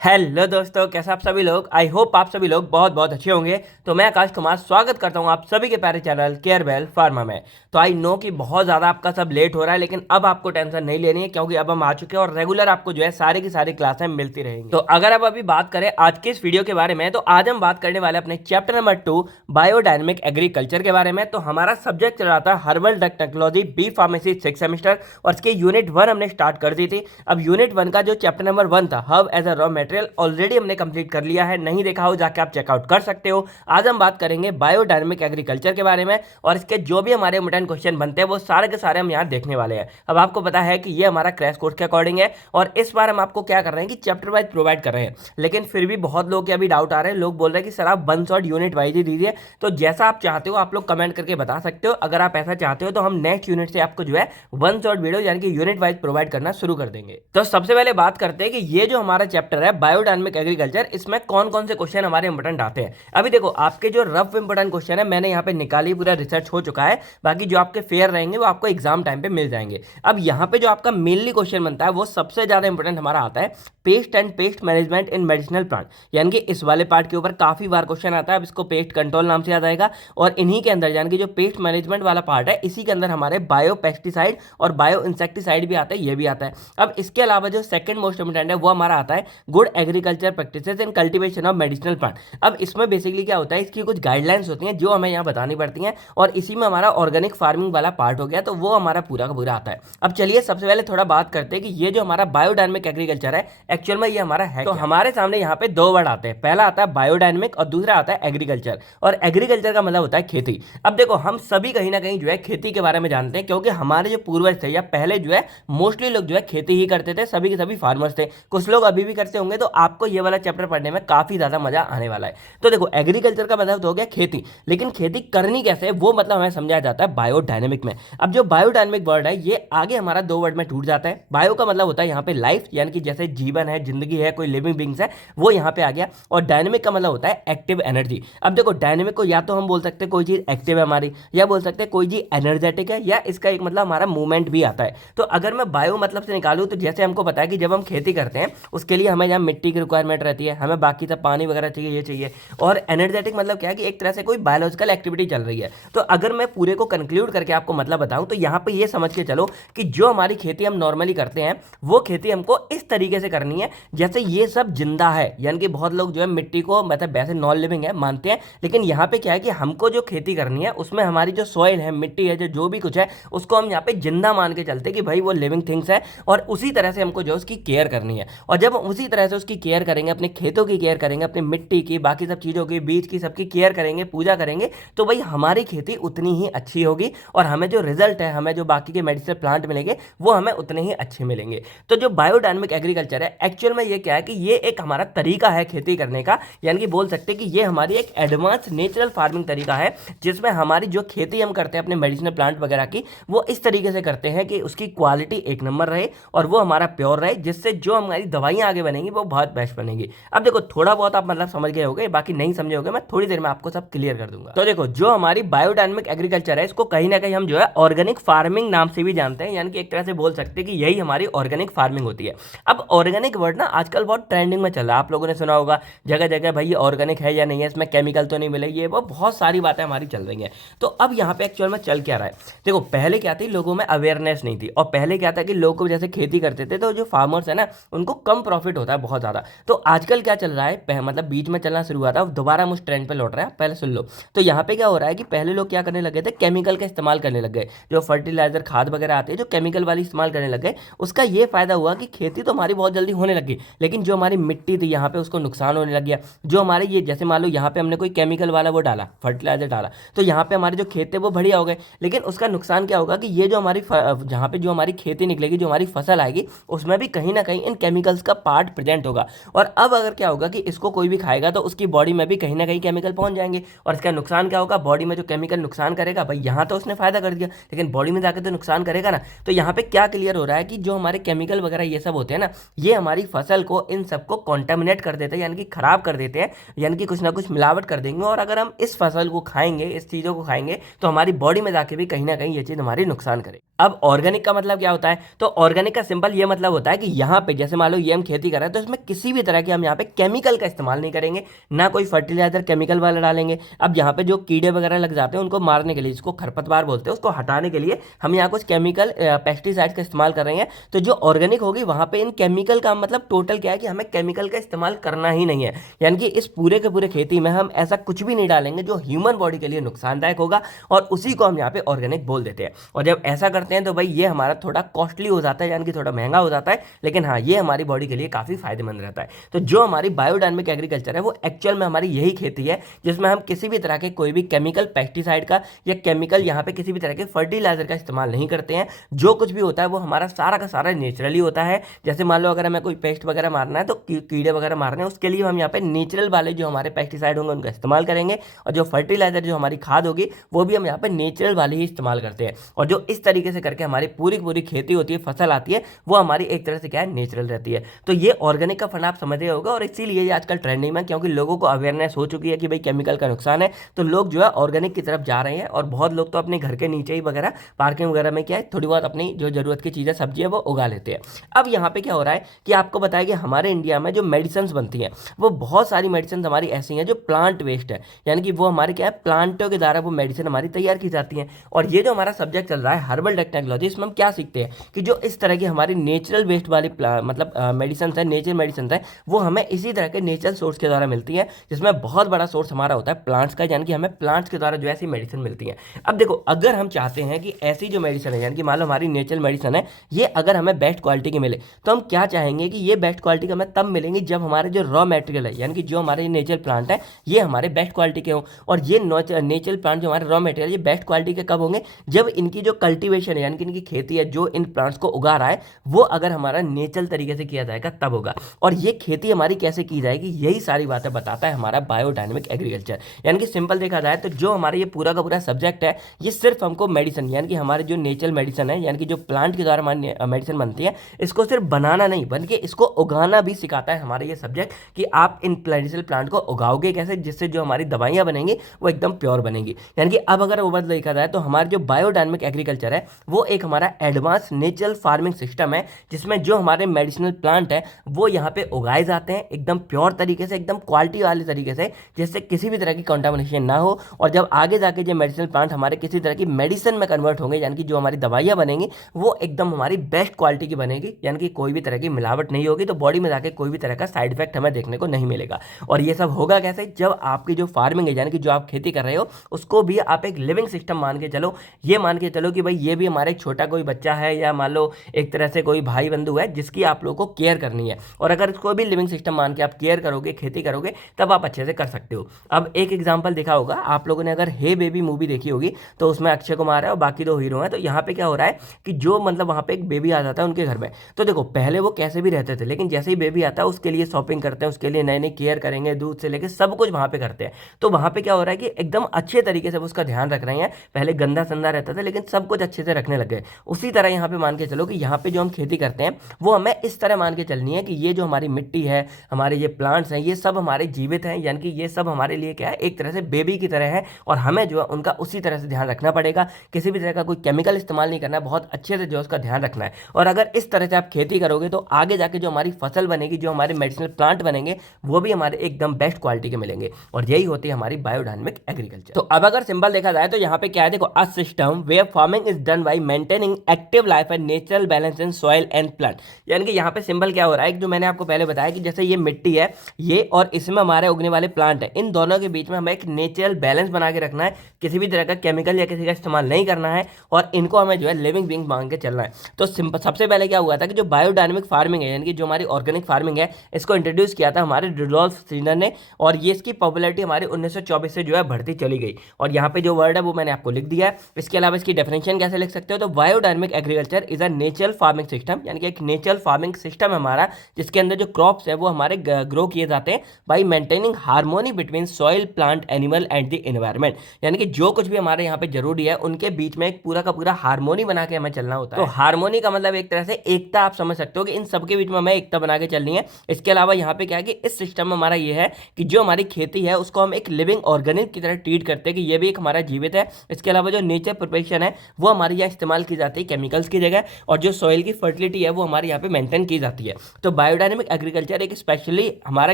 Hello दोस्तों, कैसे आप सभी लोग। आई होप आप सभी लोग बहुत बहुत अच्छे होंगे। तो मैं आकाश कुमार स्वागत करता हूं आप सभी के प्यारे चैनल केयरवेल फार्मा में। तो आई नो कि बहुत ज़्यादा आपका सब लेट हो रहा है, लेकिन अब आपको टेंशन नहीं लेनी है क्योंकि अब हम आ चुके हैं और रेगुलर आपको जो है सारी की सारी क्लासें मिलती रहेंगी। तो अगर आप अभी बात करें आज के इस वीडियो के बारे में, तो आज हम बात करने वाले अपने चैप्टर नंबर 2 बायोडायनेमिक एग्रीकल्चर के बारे में। तो हमारा सब्जेक्ट चल रहा था herbal drug technology B pharmacy 6 semester, और इसके यूनिट 1 हमने स्टार्ट कर दी थी। अब यूनिट 1 का जो चैप्टर नंबर 1 था herb as a raw material, already हमने कंप्लीट कर लिया है। नहीं देखा हो जाके आप चेकआउट कर सकते हो। आज हम बात करेंगे बायोडायनेमिक एग्रीकल्चर के बारे में, और इसके जो भी हमारे इंपोर्टेंट क्वेश्चन बनते हैं वो सारे के सारे हम यहाँ देखने वाले हैं। अब आपको पता है कि ये हमारा क्रैश कोर्स के अकॉर्डिंग है, और इस बार हम आपको क्या कर रहे हैं कि चैप्टर वाइज प्रोवाइड कर रहे हैं। लेकिन फिर भी बहुत लोग के अभी डाउट आ रहे हैं, लोग बोल रहे हैं कि सर आप वन शॉट यूनिट वाइज ही दीजिए। तो जैसा आप चाहते हो आप लोग कमेंट करके बता सकते हो। अगर आप ऐसा चाहते हो तो हम नेक्स्ट यूनिट से आपको जो है वन शॉट वीडियो यानी कि यूनिट वाइज प्रोवाइड करना शुरू कर देंगे। तो सबसे पहले बात करते हैं कि ये जो हमारा चैप्टर है बायोडायनेमिक एग्रीकल्चर, इसमें कौन कौन से क्वेश्चन हमारे इंपोर्टेंट आते हैं। अभी देखो आपके जो रफ इंपोर्टेंट क्वेश्चन है मैंने यहाँ पे निकाली, पूरा रिसर्च हो चुका है। बाकी जो आपके फेयर रहेंगे वो आपको एग्जाम टाइम पे मिल जाएंगे। अब यहाँ पे जो आपका मेनली क्वेश्चन बनता है वो सबसे ज्यादा इंपोर्टेंट हमारा आता है paste and pest management in medicinal plant, यानी कि इस वाले पार्ट के ऊपर काफी बार क्वेश्चन आता है। अब इसको पेस्ट कंट्रोल नाम से याद आएगा, और इन्हीं के अंदर यानी कि जो पेस्ट मैनेजमेंट वाला पार्ट है इसी के अंदर हमारे बायो पेस्टिसाइड और बायो इंसेक्टिसाइड भी आता है, ये भी आता है। अब इसके अलावा जो सेकंड मोस्ट इंपोर्टेंट है वो हमारा आता है good agriculture practices in cultivation of medicinal plant. अब इसमें बेसिकली क्या होता है, इसकी कुछ गाइडलाइंस होती हैं जो हमें यहाँ बतानी पड़ती हैं, और इसी में हमारा ऑर्गेनिक फार्मिंग वाला पार्ट हो गया, तो वो हमारा पूरा का पूरा आता है। अब चलिए सबसे पहले थोड़ा बात करते हैं कि ये जो हमारा बायोडायनेमिक एग्रीकल्चर है एक्चुअल में ये हमारा है। तो हमारे सामने यहाँ पे दो वर्ड आते हैं, पहला आता है बायोडायनेमिक और दूसरा आता है एग्रीकल्चर। और एग्रीकल्चर का मतलब होता है खेती। अब देखो हम सभी कहीं ना कहीं जो है खेती के बारे में जानते हैं, क्योंकि हमारे जो पूर्वज थे या पहले जो है मोस्टली लोग जो है खेती ही करते थे, सभी के सभी फार्मर्स थे। कुछ लोग अभी भी करते होंगे, तो आपको ये वाला चैप्टर पढ़ने में काफी ज्यादा मजा आने वाला है। तो देखो एग्रीकल्चर का मतलब तो हो गया खेती, लेकिन खेती करनी कैसे है वो मतलब हमें समझाया जाता है बायोडायनेमिक में। अब जो बायोडायनेमिक वर्ड है ये आगे हमारा दो वर्ड में टूट जाता है। बायो का मतलब होता है यहाँ पे लाइफ, यानी कि जैसे जीवन है, जिंदगी है, कोई लिविंग बींग्स है, वो यहाँ पे आ गया। और डायनेमिक का मतलब होता है एक्टिव एनर्जी। अब देखो डायनेमिक को या तो हम बोल सकते हैं कोई चीज एक्टिव है हमारी, या बोल सकते हैं कोई चीज एनर्जेटिक है, या इसका एक मतलब हमारा मूवमेंट भी आता है। तो अगर मैं बायो मतलब से निकालूं तो जैसे हमको पता है कि जब हम खेती करते हैं उसके लिए हमें यहाँ मिट्टी की रिक्वायरमेंट रहती है, हमें बाकी सब पानी वगैरह चाहिए, ये चाहिए। और एनर्जेटिक मतलब क्या है कि एक तरह से कोई बायोलॉजिकल एक्टिविटी चल रही है। तो अगर मैं पूरे को कंक्लूड करके आपको मतलब बताऊं तो यहाँ पे ये समझ के चलो कि जो हमारी खेती हम नॉर्मली करते हैं वो खेती हमको इस तरीके से करनी है जैसे ये सब जिंदा है। यानी कि बहुत लोग जो है मिट्टी को मतलब वैसे नॉन लिविंग है मानते हैं, लेकिन यहाँ पे क्या है कि हमको जो खेती करनी है उसमें हमारी जो सॉइल है, मिट्टी है, जो भी कुछ है उसको हम यहाँ पे जिंदा मान के चलते कि भाई वो लिविंग थिंग्स है, और उसी तरह से हमको जो उसकी केयर करनी है। और जब हम उसी तरह से उसकी केयर करेंगे, अपने खेतों की केयर करेंगे, अपनी मिट्टी की, बाकी सब चीज़ों की, बीज की, सबकी केयर करेंगे, पूजा करेंगे, तो भाई हमारी खेती उतनी ही अच्छी होगी, और हमें जो रिजल्ट है, हमें जो बाकी के मेडिसिनल प्लांट मिलेंगे वो हमें उतने ही अच्छे मिलेंगे। तो जो बायोडायनेमिक एग्रीकल्चर है एक्चुअल में ये क्या है कि ये एक हमारा तरीका है खेती करने का, यानी कि बोल सकते हैं कि ये हमारी एक एडवांस नेचुरल फार्मिंग तरीका है, जिसमें हमारी जो खेती हम करते हैं अपने मेडिसिनल प्लांट वगैरह की, वो इस तरीके से करते हैं कि उसकी क्वालिटी एक नंबर रहे और वो हमारा प्योर रहे, जिससे जो हमारी दवाइयां आगे बनेंगी वो बहुत बेस्ट बनेगी। अब देखो थोड़ा बहुत आप मतलब समझ गए होगे, बाकी नहीं समझे होगे मैं थोड़ी देर में आपको सब क्लियर कर दूंगा। तो देखो जो हमारी बायोडायनेमिक एग्रीकल्चर है इसको कहीं ना कहीं हम जो है ऑर्गेनिक फार्मिंग नाम से भी जानते हैं, यानी कि एक तरह से बोल सकते हैं कि यही हमारी ऑर्गेनिक फार्मिंग होती है। अब ऑर्गेनिक वर्ड ना आजकल बहुत ट्रेंडिंग में चल रहा है, आप लोगों ने सुना होगा जगह जगह भाई ये ऑर्गेनिक है या नहीं है, इसमें केमिकल तो नहीं मिले, ये वो बहुत सारी बातें हमारी चल रही हैं। तो अब यहाँ पे एक्चुअल में चल क्या रहा है, देखो पहले क्या थी, लोगों में अवेयरनेस नहीं थी, और पहले क्या था कि लोग को जैसे खेती करते थे तो जो फार्मर्स है ना उनको कम प्रॉफिट होता है बहुत ज़्यादा। तो आजकल क्या चल रहा है, मतलब बीच में चलना शुरू हुआ था, दोबारा हम उस ट्रेंड पे लौट रहे हैं, पहले सुन लो। तो यहाँ पे क्या हो रहा है कि पहले लोग क्या करने लगे थे, केमिकल का इस्तेमाल करने लग गए, जो फर्टिलाइजर खाद वगैरह आते हैं जो केमिकल वाली इस्तेमाल करने लग गए। उसका ये फायदा हुआ कि खेती तो हमारी बहुत जल्दी होने लगी, लेकिन जो हमारी मिट्टी थी यहाँ पे उसको नुकसान होने लग गया। जो हमारे ये जैसे मान लो यहाँ पे हमने कोई केमिकल वाला वो डाला, फर्टिलाइजर डाला, तो यहाँ पे हमारे जो खेत थे वो बढ़िया हो गए, लेकिन उसका नुकसान क्या होगा कि ये जो हमारी जहाँ पे जो हमारी खेती निकलेगी, जो हमारी फसल आएगी, उसमें भी कहीं ना कहीं इन केमिकल्स का पार्ट प्रेजेंट होगा। और अब अगर क्या होगा कि इसको कोई भी खाएगा तो उसकी बॉडी में भी कहीं ना कहीं केमिकल पहुंच जाएंगे, और इसका नुकसान क्या होगा, बॉडी में जो केमिकल नुकसान करेगा, भाई यहाँ तो उसने फायदा कर दिया लेकिन बॉडी में जाकर तो नुकसान करेगा ना। तो यहाँ पे क्या क्लियर हो रहा है कि जो हमारे केमिकल वगैरह ये सब होते हैं ना, ये हमारी फसल को इन सबको कॉन्टेमिनेट कर देते हैं, यानी कि खराब कर देते हैं, यानी कि कुछ ना कुछ मिलावट कर देंगे। और अगर हम इस फसल को खाएंगे, इस चीज़ों को खाएंगे, तो हमारी बॉडी में जाके भी कहीं ना कहीं ये चीज़ हमारी नुकसान करे। अब ऑर्गेनिक का मतलब क्या होता है, तो ऑर्गेनिक का सिंपल ये मतलब होता है कि यहाँ पे जैसे मान लो ये हम खेती कर रहे हैं तो उसमें किसी भी तरह के हम यहाँ पे केमिकल का इस्तेमाल नहीं करेंगे, ना कोई फर्टिलाइजर केमिकल वाला डालेंगे। अब यहाँ पे जो कीड़े वगैरह लग जाते हैं उनको मारने के लिए, जिसको खरपतवार बोलते हैं, उसको हटाने के लिए हम यहाँ कुछ केमिकल पेस्टिसाइड्स का इस्तेमाल कर रहे हैं। तो जो ऑर्गेनिक होगी वहां पे इन केमिकल का मतलब टोटल क्या है कि हमें केमिकल का इस्तेमाल करना ही नहीं है, यानी कि इस पूरे के पूरे खेती में हम ऐसा कुछ भी नहीं डालेंगे जो ह्यूमन बॉडी के लिए नुकसानदायक होगा, और उसी को हम यहाँ पे ऑर्गेनिक बोल देते हैं। और जब ऐसा करते हैं तो भाई ये हमारा थोड़ा कॉस्टली हो जाता है, यानी कि थोड़ा महंगा हो जाता है, लेकिन हाँ ये हमारी बॉडी के लिए काफी फायदेमंद रहता है। तो जो हमारी बायोडायनेमिक एग्रीकल्चर है वो एक्चुअल में हमारी यही खेती है, जिसमें हम किसी भी तरह के कोई भी केमिकल पेस्टिसाइड का या केमिकल यहाँ पे किसी भी तरह के फर्टिलाइजर का इस्तेमाल नहीं करते हैं। जो कुछ भी होता है वो हमारा सारा का सारा नेचुरली होता है। जैसे मान लो अगर हमें कोई पेस्ट वगैरह मारना है, तो कीड़े वगैरह मारने हैं, उसके लिए हम यहाँ पे नेचुरल वाले जो हमारे पेस्टिसाइड होंगे उनका इस्तेमाल करेंगे, और जो फर्टिलाइजर जो हमारी खाद होगी वो भी हम यहाँ पे नेचुरल वाले ही इस्तेमाल करते हैं। और जो इस तरीके से करके हमारी पूरी पूरी खेती होती है, फसल आती है, वो हमारी एक तरह से क्या है, नेचुरल रहती है। तो ये ऑर्गेनिक का फंडा आप समझ रहे होगा, और इसीलिए ये आजकल ट्रेंडिंग में, क्योंकि लोगों को अवेयरनेस हो चुकी है कि भाई केमिकल का नुकसान है, तो लोग जो है ऑर्गेनिक की तरफ जा रहे हैं। और बहुत लोग तो अपने घर के नीचे ही वगैरह पार्किंग वगैरह में क्या है, थोड़ी बहुत अपनी जो जरूरत की चीजें सब्जियां वो उगा लेते हैं। अब यहाँ पे क्या हो रहा है कि आपको बताया कि हमारे इंडिया में जो मेडिसिन बनती हैं, वो बहुत सारी मेडिसिन हमारी ऐसी हैं जो प्लांट वेस्ट है, यानी कि वो हमारे क्या है, प्लांटों के द्वारा वो मेडिसिन हमारी तैयार की जाती हैं। और ये जो हमारा सब्जेक्ट चल रहा है हर्बल टेक्नोलॉजी, इसमें हम क्या सीखते हैं कि जो इस तरह की हमारी नेचुरल वेस्ट वाली मतलब मेडिसिन है, नेचुरल मेडिसिन है, वो हमें इसी तरह के नेचुरल सोर्स के द्वारा मिलती है, जिसमें बहुत बड़ा सोर्स हमारा होता है प्लांट्स का, यानी कि हमें प्लांट्स के द्वारा जो ऐसी मेडिसिन मिलती है। अब देखो, अगर हम चाहते हैं कि ऐसी जो मेडिसिन है, यानी कि मान लो हमारी नेचुरल मेडिसिन है, ये अगर हमें बेस्ट क्वालिटी की मिले, तो हम क्या चाहेंगे कि ये बेस्ट क्वालिटी का हमें तब मिलेंगी जब हमारे जो रॉ मटेरियल है, यानी कि जो हमारे नेचुरल प्लांट है, ये हमारे बेस्ट क्वालिटी के हों। और ये नेचुरल प्लांट जो हमारे रॉ मटेरियल, ये बेस्ट क्वालिटी के कब होंगे, जब इनकी जो कल्टीवेशन है, यानी कि इनकी खेती है, जो इन प्लांट्स को उगा रहा है, वो अगर हमारा नेचुरल तरीके से किया जाएगा तब होगा। और ये खेती हमारी कैसे की जाएगी, यही सारी बातें बताता है हमारा बायोडायनेमिक एग्रीकल्चर। यानी कि सिंपल देखा जाए तो जो हमारा ये पूरा का पूरा सब्जेक्ट है, ये सिर्फ हमको मेडिसिन, यानी कि हमारे जो नेचुरल मेडिसिन है, यानी कि जो प्लांट के द्वारा हमारी मेडिसिन बनती है, इसको सिर्फ बनाना नहीं बल्कि इसको उगाना भी सिखाता है हमारा ये सब्जेक्ट, कि आप इन मेडिसिनल प्लांट को उगाओगे कैसे, जिससे जो हमारी दवाइयां बनेंगी वो एकदम प्योर बनेंगी। यानी कि अब अगर ओवरऑल देखा जाए तो हमारा जो बायोडायनेमिक एग्रीकल्चर है वो एक हमारा एडवांस नेचुरल फार्मिंग सिस्टम है, जिसमें जो हमारे मेडिसिनल प्लांट है वो यहाँ पे उगाए जाते हैं एकदम प्योर तरीके से, एकदम क्वालिटी वाले तरीके से, जिससे किसी भी तरह की कंटामिनेशन ना हो। और जब आगे जाके जो मेडिसिनल प्लांट हमारे किसी तरह की मेडिसिन में कन्वर्ट होंगे, यानी कि जो हमारी दवाइयां बनेंगी वो एकदम हमारी बेस्ट क्वालिटी की बनेगी, यानी कि कोई भी तरह की मिलावट नहीं होगी, तो बॉडी में जाके कोई भी तरह का साइड इफेक्ट हमें देखने को नहीं मिलेगा। और ये सब होगा कैसे, जब आपकी जो फार्मिंग है, यानी कि जो आप खेती कर रहे हो, उसको भी आप एक लिविंग सिस्टम मान के चलो। ये मान के चलो कि भाई ये भी हमारा एक छोटा कोई बच्चा है, या मान लो एक तरह से कोई भाई बंधु है जिसकी आप लोगों को केयर करनी है। और अगर इसको भी लिविंग सिस्टम मान के आप केयर करोगे, खेती करोगे, तब आप अच्छे से कर सकते हो। अब एक एग्जांपल देखा होगा आप लोगों ने, अगर हे बेबी मूवी देखी होगी, तो उसमें अक्षय कुमार है और बाकी दो हीरो हैं। तो यहाँ पे क्या हो रहा है कि जो मतलब वहाँ पे एक बेबी आ जाता है उनके घर में, तो देखो पहले वो कैसे भी रहते थे, लेकिन जैसे ही बेबी आता है उसके लिए शॉपिंग करते हैं, उसके लिए नई नई केयर करेंगे, दूध से लेकर सब कुछ वहाँ पे करते हैं। तो वहाँ पे क्या हो रहा है कि एकदम अच्छे तरीके से उसका ध्यान रख रहे हैं। पहले गंदा संदा रहता था, लेकिन सब कुछ अच्छे से रखने लग गए। उसी तरह यहाँ पे मान के चलो कि यहाँ पे जो हम खेती करते हैं वो हमें इस तरह मान के चलनी है कि ये जो हमारी मिट्टी है, हमारे ये प्लांट्स हैं, ये सब हमारे जीवित हैं, यानी कि ये सब हमारे लिए क्या है, एक तरह से बेबी की तरह है। और हमें जो है उनका उसी तरह से ध्यान रखना पड़ेगा, किसी भी तरह का कोई केमिकल इस्तेमाल नहीं करना है, बहुत अच्छे से जो उसका ध्यान रखना है। और अगर इस तरह से आप खेती करोगे तो आगे जाके जो हमारी फसल बनेगी, जो हमारे मेडिसिनल प्लांट बनेंगे, वो भी हमारे एकदम बेस्ट क्वालिटी के मिलेंगे। और यही होती है हमारी बायोडायनेमिक एग्रीकल्चर। तो अब अगर सिंपल देखा जाए तो यहाँ पे क्या है, देखो, a system where farming is done by maintaining active life and natural balance in soil and plant. यानी कि यहाँ पे सिंपल क्या हो रहा है, जो मैंने आपको पहले बताया कि जैसे ये मिट्टी है, ये और इसमें हमारे उगने वाले प्लांट है, इन दोनों के बीच में हमें एक नेचुरल बैलेंस बना के रखना है, किसी भी तरह का केमिकल या किसी का इस्तेमाल नहीं करना है, और इनको हमें जो है लिविंग बीइंग मान के चलना है। तो सबसे पहले क्या हुआ था कि जो बायोडायनेमिक फार्मिंग है, यानी कि जो हमारी ऑर्गेनिक फार्मिंग है, इसको इंट्रोड्यूस किया था हमारे रुडोल्फ स्टीनर ने, और ये इसकी पॉपुलैरिटी हमारे 1924 से जो है बढ़ती चली गई। और यहाँ पे जो वर्ड है वो मैंने आपको लिख दिया है। इसके अलावा इसकी डेफिनेशन कैसे लिख सकते हो, तो biodynamic agriculture is a natural farming system, यानी कि एक नेचुरल फार्मिंग सिस्टम है हमारा, जिसके अंदर जो क्रॉप्स है वो हमारे ग्रो किए जाते हैं by maintaining harmony between soil, plant, animal and the environment. यानी कि जो कुछ भी हमारे यहाँ पे जरूरी है उनके बीच में एक पूरा का पूरा हार्मोनी बना के हमें चलना होता है। तो हार्मोनी का मतलब एक तरह से एकता, आप समझ सकते हो कि इन सबके बीच में हमें एकता बना के चलनी है। इसके अलावा यहाँ पे क्या है कि इस सिस्टम में हमारा ये है कि जो हमारी खेती है उसको हम एक लिविंग ऑर्गेनिज्म की तरह ट्रीट करते हैं, कि ये भी एक हमारा जीवित है। इसके अलावा जो नेचर प्रिपरेशन है वो हमारे यहाँ इस्तेमाल की जाती है केमिकल्स की जगह, और जो सॉइल की फर्टिलिटी है वो हमारे यहाँ पे मेंटेन की जाती है। तो बायो बायोडायनेमिक एग्रीकल्चर एक स्पेशली हमारा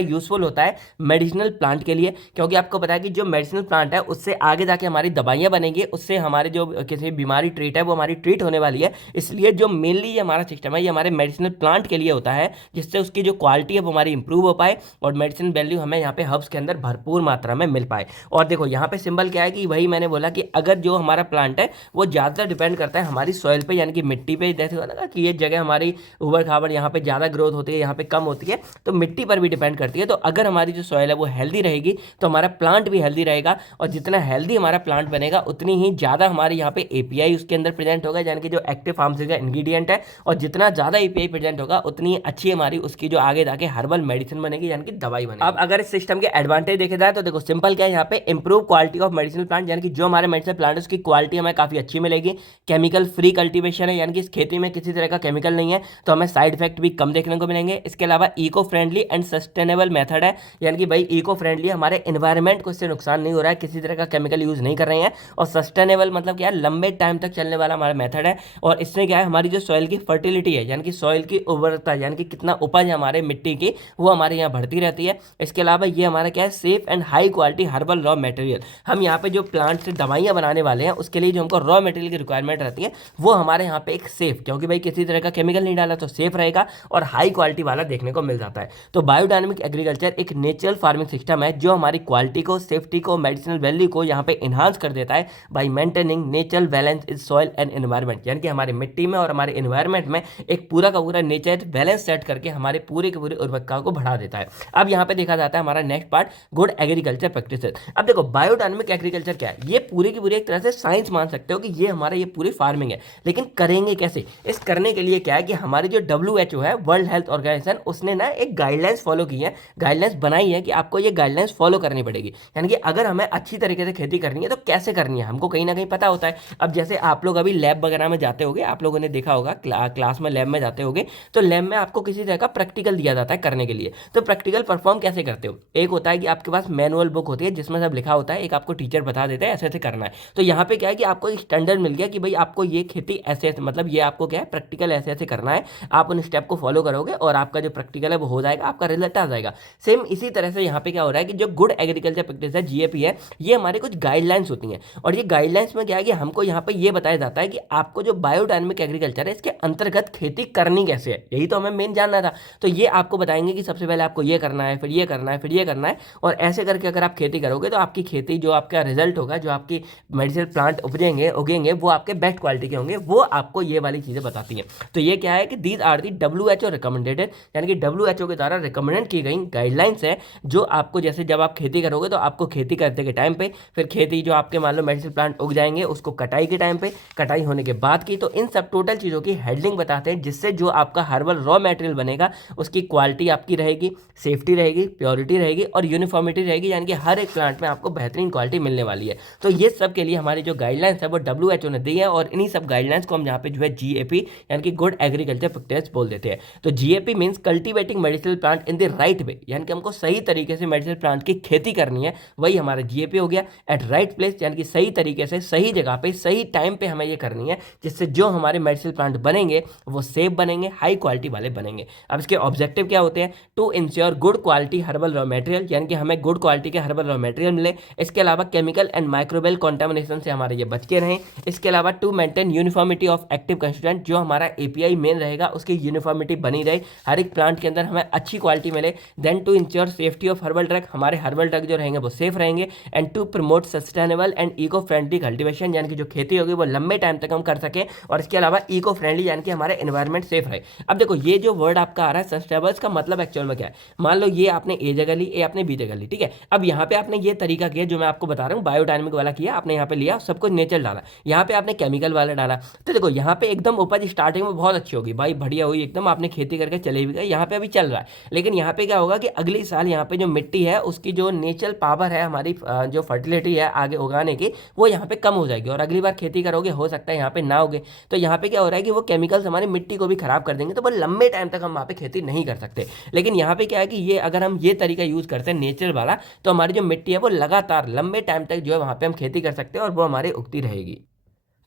यूजफुल होता है मेडिसिनल प्लांट के लिए, क्योंकि आपको पता है कि जो मेडिसिनल प्लांट है उससे आगे जाके हमारी दवाइयाँ बनेंगी, उससे हमारे जो किसी बीमारी ट्रीट है वो हमारी ट्रीट होने वाली है। इसलिए जो मेनली ये हमारा सिस्टम है ये हमारे मेडिसिनल प्लांट के लिए होता है, जिससे उसकी जो क्वालिटी है वो हमारी इंप्रूव हो पाए और मेडिसिन वैल्यू हमें यहाँ पे हर्ब्स के अंदर भरपूर मात्रा में मिल पाए। और देखो यहाँ पे सिंबल क्या है कि वही मैंने बोला कि अगर जो हमारा प्लांट है वो ज़्यादा डिपेंड करता है हमारी सॉइल पे, यानी कि मिट्टी पे, जैसे होगा ना कि ये जगह हमारी उबड़ खाबड़ यहाँ पे ज़्यादा ग्रोथ होती है, यहाँ पे कम होती है, तो मिट्टी पर भी डिपेंड करती है। तो अगर हमारी जो सॉइल है वो हेल्दी रहेगी तो हमारा प्लांट भी हेल्दी रहेगा, और जितना हेल्दी हमारा प्लांट बनेगा उतनी ही ज़्यादा हमारे यहाँ पे एपीआई उसके अंदर प्रेजेंट होगा, यानी कि जो एक्टिव फार्मेसी का इंग्रेडिएंट है, और जितना ज़्यादा एपीआई प्रेजेंट होगा उतनी अच्छी हमारी उसकी जो आगे जाके हर्बल मेडिसिन बनेगी, यानी कि दवाई बनेगी। अब अगर इस सिस्टम के एडवांटेज देखे जाए तो देखो सिंपल क्या है, यहाँ पे improve quality of medicinal plant, यानी कि जो हमारे मेडिसिनल प्लांट है उसकी क्वालिटी हमें काफ़ी अच्छी मिलेगी। केमिकल फ्री कल्टीवेशन है, यानी कि इस खेती में किसी तरह का केमिकल नहीं है, तो हमें साइड इफेक्ट भी कम देखने को मिलेंगे। इसके अलावा eco friendly and sustainable method है, यानी कि भाई इको फ्रेंडली, हमारे एनवायरनमेंट को इससे नुकसान नहीं हो रहा है, किसी तरह का केमिकल यूज नहीं कर रहे हैं। और सस्टेनेबल मतलब क्या है, लंबे टाइम तक चलने वाला हमारा मेथड है। और इससे क्या है, हमारी जो सॉइल की फर्टिलिटी है, यानी कि सॉइल की उर्वरता, यानी कि कितना उपज है हमारे मिट्टी की, वो हमारे यहाँ बढ़ती रहती है। इसके अलावा ये हमारा क्या है, safe and high quality herbal raw material. हम यहाँ पे जो प्लांट से दवाइयाँ बनाने वाले हैं उसके लिए जो हमको रॉ मटेरियल की रिक्वायरमेंट रहती है वो हमारे यहाँ पे एक सेफ, क्योंकि भाई किसी तरह का केमिकल नहीं डाला तो सेफ रहेगा और हाई क्वालिटी वाला देखने को मिल जाता है। तो बायोडायनेमिक एग्रीकल्चर एक नेचुरल फार्मिंग सिस्टम है जो हमारी क्वालिटी को, सेफ्टी को, मेडिसिनल वैल्यू को यहाँ पे इन्हांस कर देता है bye maintaining natural balance in soil and environment, यानी कि हमारी मिट्टी में और हमारे एनवायरनमेंट में एक पूरा का पूरा नेचर बैलेंस सेट करके हमारे पूरे के पूरे उर्वरकता को बढ़ा देता है। अब यहाँ पे देखा जाता है हमारा next part, good agriculture practices. अब देखो बायोडायनेमिक एग्रीकल्चर क्या है, ये पूरी की पूरी एक तरह से साइंस मान सकते हो कि ये हमारा ये पूरी फार्मिंग है, लेकिन करेंगे कैसे? इस करने के लिए क्या है कि हमारी जो WHO है, वर्ल्ड हेल्थ ऑर्गेनाइजेशन, उसने ना एक गाइडलाइंस फॉलो की है, गाइडलाइंस बनाई है कि आपको ये गाइडलाइंस फॉलो करनी पड़ेगी। यानी कि अगर हमें अच्छी तरीके से खेती करनी है तो कैसे करनी है हमको कहीं ना कहीं पता होता है। अब जैसे आप लोग अभी लैब वगैरह में जाते होगे, आप लोगों ने देखा होगा, क्लास में लैब में जाते होगे, तो लैब में आपको किसी तरह का प्रैक्टिकल दिया जाता है करने के लिए। तो प्रैक्टिकल परफॉर्म कैसे करते हो? एक होता है कि आपके पास मैनुअल बुक होती है जिसमें सब लिखा होता है, एक आपको टीचर बता देता है ऐसे ऐसे करना है। तो यहाँ पे क्या है कि आपको एक स्टैंडर्ड मिल गया कि भाई आपको ये खेती ऐसे ऐसे, मतलब ये आपको क्या है, प्रैक्टिकल ऐसे ऐसे करना है, आप उन स्टेप को फॉलो करोगे और आपका जो प्रैक्टिकल है वो हो जाएगा, आपका रिजल्ट आ जाएगा। सेम इसी तरह से यहाँ पे क्या हो रहा है कि जो गुड एग्रीकल्चर प्रैक्टिस है, GAP है, ये हमारे कुछ गाइडलाइंस होती हैं। और ये गाइडलाइंस में क्या है कि हमको यहाँ पे ये बताया जाता है कि आपको जो बायोडायनेमिक एग्रीकल्चर है इसके अंतर्गत खेती करनी कैसे है, यही तो हमें मेन जानना था। तो ये आपको बताएंगे कि सबसे पहले आपको ये करना है, फिर ये करना है, फिर ये करना है, और ऐसे करके अगर आप खेती करोगे तो आपकी खेती, जो आपका रिजल्ट होगा, जो आपकी मेडिसिनल प्लांट उगेंगे वो आपके बेस्ट क्वालिटी के होंगे, वो आपको ये वाली चीज़ें बताती हैं। तो ये क्या है कि these are the WHO recommended, यानी कि WHO के द्वारा रिकमेंड की गई गाइडलाइंस है, जो आपको, जैसे जब आप खेती करोगे तो आपको खेती करते के टाइम पे, फिर खेती जो आपके मान लो मेडिसिनल प्लांट उग जाएंगे उसको कटाई के टाइम पे, कटाई होने के बाद की, तो इन सब टोटल चीज़ों की हेडलिंग बताते हैं, जिससे जो आपका हर्बल रॉ मटेरियल बनेगा उसकी क्वालिटी आपकी रहेगी, सेफ्टी रहेगी, प्योरिटी रहेगी और यूनिफॉर्मिटी रहेगी, यानी कि हर एक प्लांट में आपको बेहतरीन क्वालिटी मिलने वाली है। तो ये सब के लिए हमारी जो गाइडलाइंस है वो WHO ने दी है, और इन्हीं सब गाइडलाइंस को हम यहाँ पे जो है GAP यानी कि गुड एग्रीकल्चर प्रैक्टिस बोल देते हैं। तो GAP means cultivating medicinal plant in the right way, यानी कि हमको सही तरीके से मेडिसिनल प्लांट की खेती करनी है, वही हमारा GAP हो गया। एट राइट प्लेस, यानी कि सही तरीके से, सही जगह पे, सही टाइम पे हमें ये करनी है, जिससे जो हमारे मेडिसिनल प्लांट बनेंगे वो सेफ बनेंगे, हाई क्वालिटी वाले बनेंगे। अब इसके ऑब्जेक्टिव क्या होते हैं? To ensure good quality herbal raw material, यानी कि हमें गुड क्वालिटी के हर्बल रॉ मटेरियल मिले। इसके अलावा केमिकल एंड माइक्रोबियल कॉन्टामिनेशन से हमारे ये बच के रहें। इसके अलावा to maintain uniformity of active constituent, जो हमारा API मेन रहेगा उसकी यूनिफॉर्मिटी बनी रहे, हर एक प्लांट के अंदर हमें अच्छी क्वालिटी मिले। Then to ensure safety of herbal drug, हमारे हर्बल ड्रग जो रहेंगे वो सेफ रहेंगे। And to promote sustainable and eco friendly cultivation, यानी कि जो खेती होगी वो लंबे टाइम तक हम कर सकें, और इसके अलावा इको फ्रेंडली, यानी कि हमारे एनवायरमेंट सेफ रहे। अब देखो ये जो वर्ड आपका आ रहा है सस्टेनेबल का मतलब एक्चुअल में क्या है? मान लो ये आपने A जगह ली, ये आपने B जगह ली, ठीक है। अब यहाँ पे आपने ये तरीका किया जो मैं आपको बता रहा हूँ, बायोडायनेमिक वाला किया, आपने यहाँ पे लिया, सब कुछ नेचर डाला, यहाँ पे आपने केमिकल वाला डाला। तो देखो यहाँ पे एकदम उपज स्टार्टिंग में बहुत अच्छी होगी, भाई बढ़िया हुई एकदम, आपने खेती करके चले भी गए, यहाँ पे अभी चल रहा है। लेकिन यहाँ पे क्या होगा कि अगले साल यहाँ पे जो मिट्टी है उसकी जो नेचुरल पावर है, हमारी जो फर्टिलिटी है आगे उगाने की, वो यहाँ पे कम हो जाएगी, और अगली बार खेती करोगे हो सकता है यहाँ पे ना उगे। तो यहाँ पे क्या हो रहा है कि वो केमिकल्स हमारी मिट्टी को भी खराब कर देंगे, तो वो लंबे टाइम तक हम वहाँ पे खेती नहीं कर सकते। लेकिन यहाँ पे क्या है कि ये अगर हम ये तरीका यूज करते हैं नेचुरल वाला, तो हमारी जो मिट्टी है वो लगातार लंबे टाइम तक जो है वहाँ पे हम खेती कर सकते हैं और वो हमारी उगती रहेगी।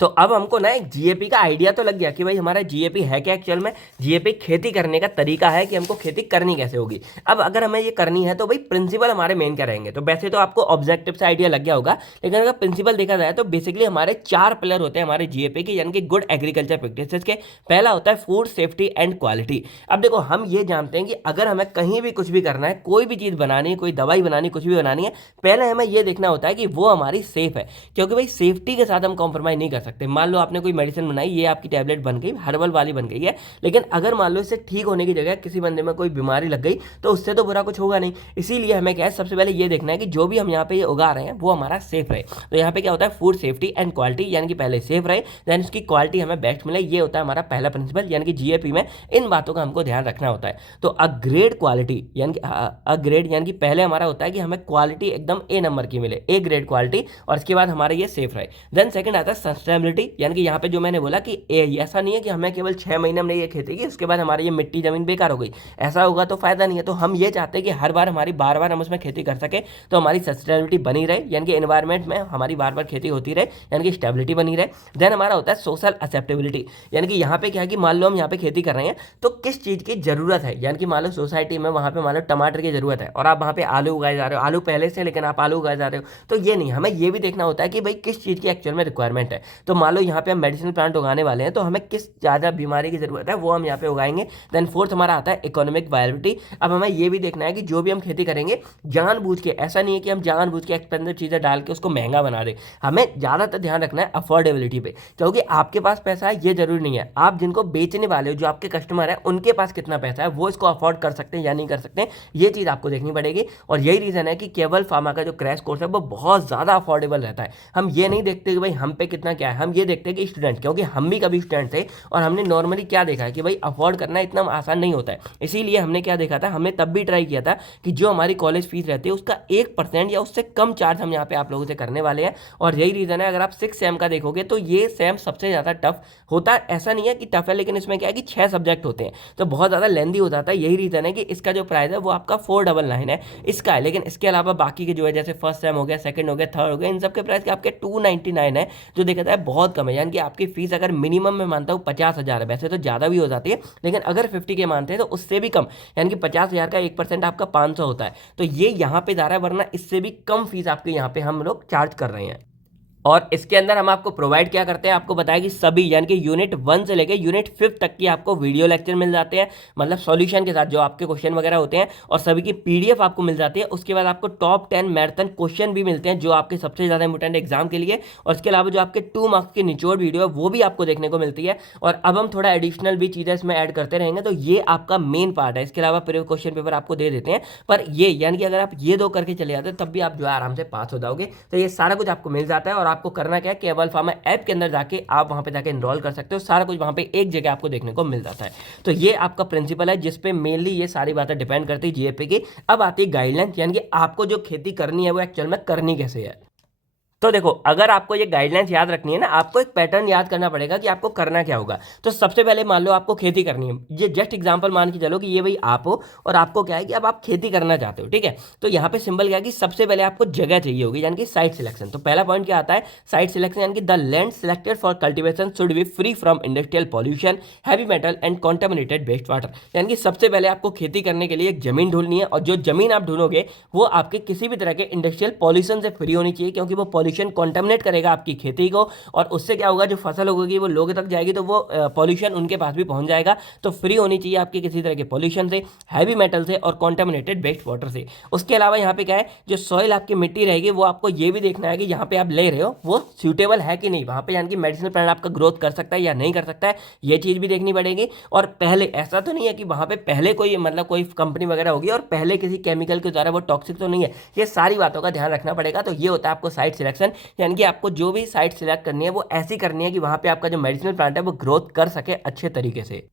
तो अब हमको ना एक जीएपी का आइडिया तो लग गया कि भाई हमारा जीएपी है क्या एक्चुअल में। जीएपी खेती करने का तरीका है कि हमको खेती करनी कैसे होगी। अब अगर हमें ये करनी है तो भाई प्रिंसिपल हमारे मेन क्या रहेंगे। तो वैसे तो आपको ऑब्जेक्टिव से आइडिया लग गया होगा, लेकिन अगर प्रिंसिपल देखा जाए तो बेसिकली हमारे 4 पिलर होते हैं हमारे जीएपी के, यानी कि गुड एग्रीकल्चर प्रैक्टिसेस के। पहला होता है फूड सेफ्टी एंड क्वालिटी। अब देखो हम ये जानते हैं कि अगर हमें कहीं भी कुछ भी करना है, कोई भी चीज़ बनानी है, कोई दवाई बनानी, कुछ भी बनानी है, पहले हमें ये देखना होता है कि वो हमारी सेफ है। क्योंकि भाई सेफ्टी के साथ हम कॉम्प्रोमाइज़ नहीं कर सकते। मान लो आपने कोई मेडिसिन बनाई, ये आपकी टैबलेट बन गई, हर्बल वाली बन गई है, लेकिन अगर मान लो इससे ठीक होने की जगह किसी बंदे में कोई बीमारी लग गई तो उससे तो बुरा कुछ होगा नहीं। इसीलिए हमें क्या है, सबसे पहले ये देखना है कि जो भी हम यहाँ पे ये उगा रहे हैं वो हमारा सेफ रहे। तो यहाँ पे क्या होता है, फूड सेफ्टी एंड क्वालिटी, यानी कि पहले सेफ रहे, देन उसकी क्वालिटी हमें बेस्ट मिले। ये होता है हमारा पहला प्रिंसिपल, यानी कि जीएपी में इन बातों का हमको ध्यान रखना होता है। तो अग्रेड क्वालिटी यानी कि अग्रेड, यानी कि पहले हमारा होता है कि हमें क्वालिटी एकदम ए नंबर की मिले, ए ग्रेड क्वालिटी, और इसके बाद हमारा ये सेफ रहे। देन सेकंड आता है सस्टेनेबिलिटी, यानी कि यहाँ पे जो मैंने बोला कि ऐसा नहीं है कि हमें केवल 6 महीने हमने ये खेती की उसके बाद हमारी ये मिट्टी जमीन बेकार हो गई, ऐसा होगा तो फायदा नहीं है। तो हम ये चाहते हैं कि हर बार हमारी बार बार हम उसमें खेती कर सके, तो हमारी सस्टेनेबिलिटी बनी रहे, यानी कि एनवायरमेंट में हमारी बार बार खेती होती रहे, यानी कि स्टेबिलिटी बनी रहे। देन हमारा होता है सोशल एक्सेप्टेबिलिटी, यानी कि यहाँ पे क्या है कि मान लो हम यहाँ पे खेती कर रहे हैं तो किस चीज़ की जरूरत है। यानी कि मान लो सोसाइटी में वहाँ पे मान लो टमाटर की जरूरत है और आप वहाँ पे आलू उगाए जा रहे हो, आलू पहले से, लेकिन आप आलू उगाए जा रहे हो, तो ये नहीं, हमें ये भी देखना होता है कि भाई किस चीज़ की एक्चुअल में रिक्वायरमेंट है। तो मान लो यहाँ पे हम मेडिसिनल प्लांट उगाने वाले हैं तो हमें किस ज़्यादा बीमारी की जरूरत है वो हम यहाँ पे उगाएंगे। देन फोर्थ हमारा आता है इकोनॉमिक वायबिलिटी। अब हमें ये भी देखना है कि जो भी हम खेती करेंगे जानबूझ के, ऐसा नहीं है कि हम जानबूझ के एक्सपेंसिव चीज़ें डाल के उसको महंगा बना दें। हमें ज़्यादातर ध्यान रखना है अफोर्डेबिलिटी पे, क्योंकि आपके पास पैसा है ये जरूरी नहीं है, आप जिनको बेचने वाले हो, जो आपके कस्टमर है, उनके पास कितना पैसा है, वो इसको अफोर्ड कर सकते हैं या नहीं कर सकते, ये चीज़ आपको देखनी पड़ेगी। और यही रीज़न है कि केवल फार्मा का जो क्रैश कोर्स है वो बहुत ज़्यादा अफोर्डेबल रहता है। हम ये नहीं देखते कि भाई हम पे कितना क्या है, हम ये देखते हैं कि स्टूडेंट, क्योंकि हम भी कभी स्टूडेंट थे और हमने नॉर्मली क्या देखा है कि भाई अफोर्ड करना इतना आसान नहीं होता है। इसीलिए हमने क्या देखा था, हमने तब भी ट्राई किया था कि जो हमारी कॉलेज फीस रहती है उसका 1% या उससे कम चार्ज हम यहाँ पे आप लोगों से करने वाले हैं। और यही रीज़न है, अगर आप 6 सेम का देखोगे तो ये सेम सबसे ज़्यादा टफ होता है। ऐसा नहीं है कि टफ है, लेकिन इसमें क्या है कि 6 सब्जेक्ट होते हैं तो बहुत ज़्यादा लेंदी हो जाता है। यही रीज़न है कि इसका जो प्राइस है वो आपका 499 है इसका है। लेकिन इसके अलावा बाकी के जो है, जैसे फर्स्ट सेम हो गया, सेकंड हो गया, थर्ड हो गया, इन सब के प्राइस के आपके 299 है, जो देखा जाए बहुत कम है। यानी कि आपकी फीस अगर मिनिमम में मानता हूँ 50,000 है, वैसे तो ज़्यादा भी हो जाती है, लेकिन अगर 50 के मानते हैं तो उससे भी कम, यानी कि 50,000 का 1% आपका 500 होता है। तो ये यहाँ पे जा रहा है, वरना इससे भी कम फीस आपके यहाँ पे हम लोग चार्ज कर रहे हैं। और इसके अंदर हम आपको प्रोवाइड क्या करते हैं, आपको बताया कि सभी, यानी कि यूनिट 1 से लेकर यूनिट 5 तक की आपको वीडियो लेक्चर मिल जाते हैं, मतलब सॉल्यूशन के साथ जो आपके क्वेश्चन वगैरह होते हैं, और सभी की पीडीएफ आपको मिल जाती है। उसके बाद आपको टॉप 10 मैराथन क्वेश्चन भी मिलते हैं जो आपके सबसे ज़्यादा इंपॉर्टेंट एग्जाम के लिए। और इसके अलावा जो आपके 2 मार्क्स की निचोड़ वीडियो है वो भी आपको देखने को मिलती है। और अब हम थोड़ा एडिशनल भी चीज़ें इसमें ऐड करते रहेंगे, तो ये आपका मेन पार्ट है। इसके अलावा पूरे क्वेश्चन पेपर आपको दे देते हैं, पर ये यानी कि अगर आप ये 2 करके चले जाते तब भी आप जो है आराम से पास हो जाओगे। तो ये सारा कुछ आपको मिल जाता है, और आपको करना क्या है, केवल फार्मा ऐप के अंदर जाके आप वहां पे जाके एनरोल कर सकते हो। सारा कुछ वहां पे एक जगह आपको देखने को मिल जाता है। तो ये आपका प्रिंसिपल है जिसपे मेनली ये सारी बातें डिपेंड करती है जीएपी की। अब आती है गाइडलाइन, यानी कि आपको जो खेती करनी है वो एक्चुअल में करनी कैसे है। तो देखो, अगर आपको ये गाइडलाइंस याद रखनी है ना, आपको एक पैटर्न याद करना पड़ेगा कि आपको करना क्या होगा। तो सबसे पहले मान लो आपको खेती करनी है, ये जस्ट एग्जांपल मान के चलो कि ये भाई आप हो और आपको क्या है कि अब आप खेती करना चाहते हो, ठीक है। तो यहाँ पे सिंबल क्या है कि सबसे पहले आपको जगह चाहिए होगी, यानी कि साइट सिलेक्शन। तो पहला पॉइंट क्या आता है, साइट सिलेक्शन, यानी कि the land selected for cultivation should be free from industrial pollution, heavy metal and contaminated waste water. यानी कि सबसे पहले आपको खेती करने के लिए एक जमीन ढूंढनी है, और जो जमीन आप ढूंढोगे वो आपके किसी भी तरह के इंडस्ट्रियल पॉल्यूशन से फ्री होनी चाहिए, क्योंकि वो पॉल्यूशन कॉन्टेमिनेट करेगा आपकी खेती को, और उससे क्या होगा, जो फसल होगी वो लोगों तक जाएगी तो वो पॉल्यूशन उनके पास भी पहुंच जाएगा। तो फ्री होनी चाहिए आपकी किसी तरह के पॉल्यूशन से, हैवी मेटल से और कॉन्टेमिनेटेड वेस्ट वाटर से। उसके अलावा यहाँ पे क्या है, जो सॉइल आपकी मिट्टी रहेगी वो आपको ये भी देखना है कि यहाँ पे आप ले रहे हो वो सूटेबल है कि नहीं, वहाँ पे यानी कि मेडिसिनल प्लांट आपका ग्रोथ कर सकता है या नहीं कर सकता है, ये चीज़ भी देखनी पड़ेगी। और पहले ऐसा तो नहीं है कि वहाँ पे पहले कोई मतलब कोई कंपनी वगैरह होगी और पहले किसी केमिकल के द्वारा वो टॉक्सिक तो नहीं है, ये सारी बातों का ध्यान रखना पड़ेगा। तो ये होता है आपको साइट सिलेक्शन, यानी कि आपको जो भी साइट सिलेक्ट करनी है वो ऐसी करनी है कि वहां पे आपका जो मेडिसिनल प्लांट है वो ग्रोथ कर सके अच्छे तरीके से।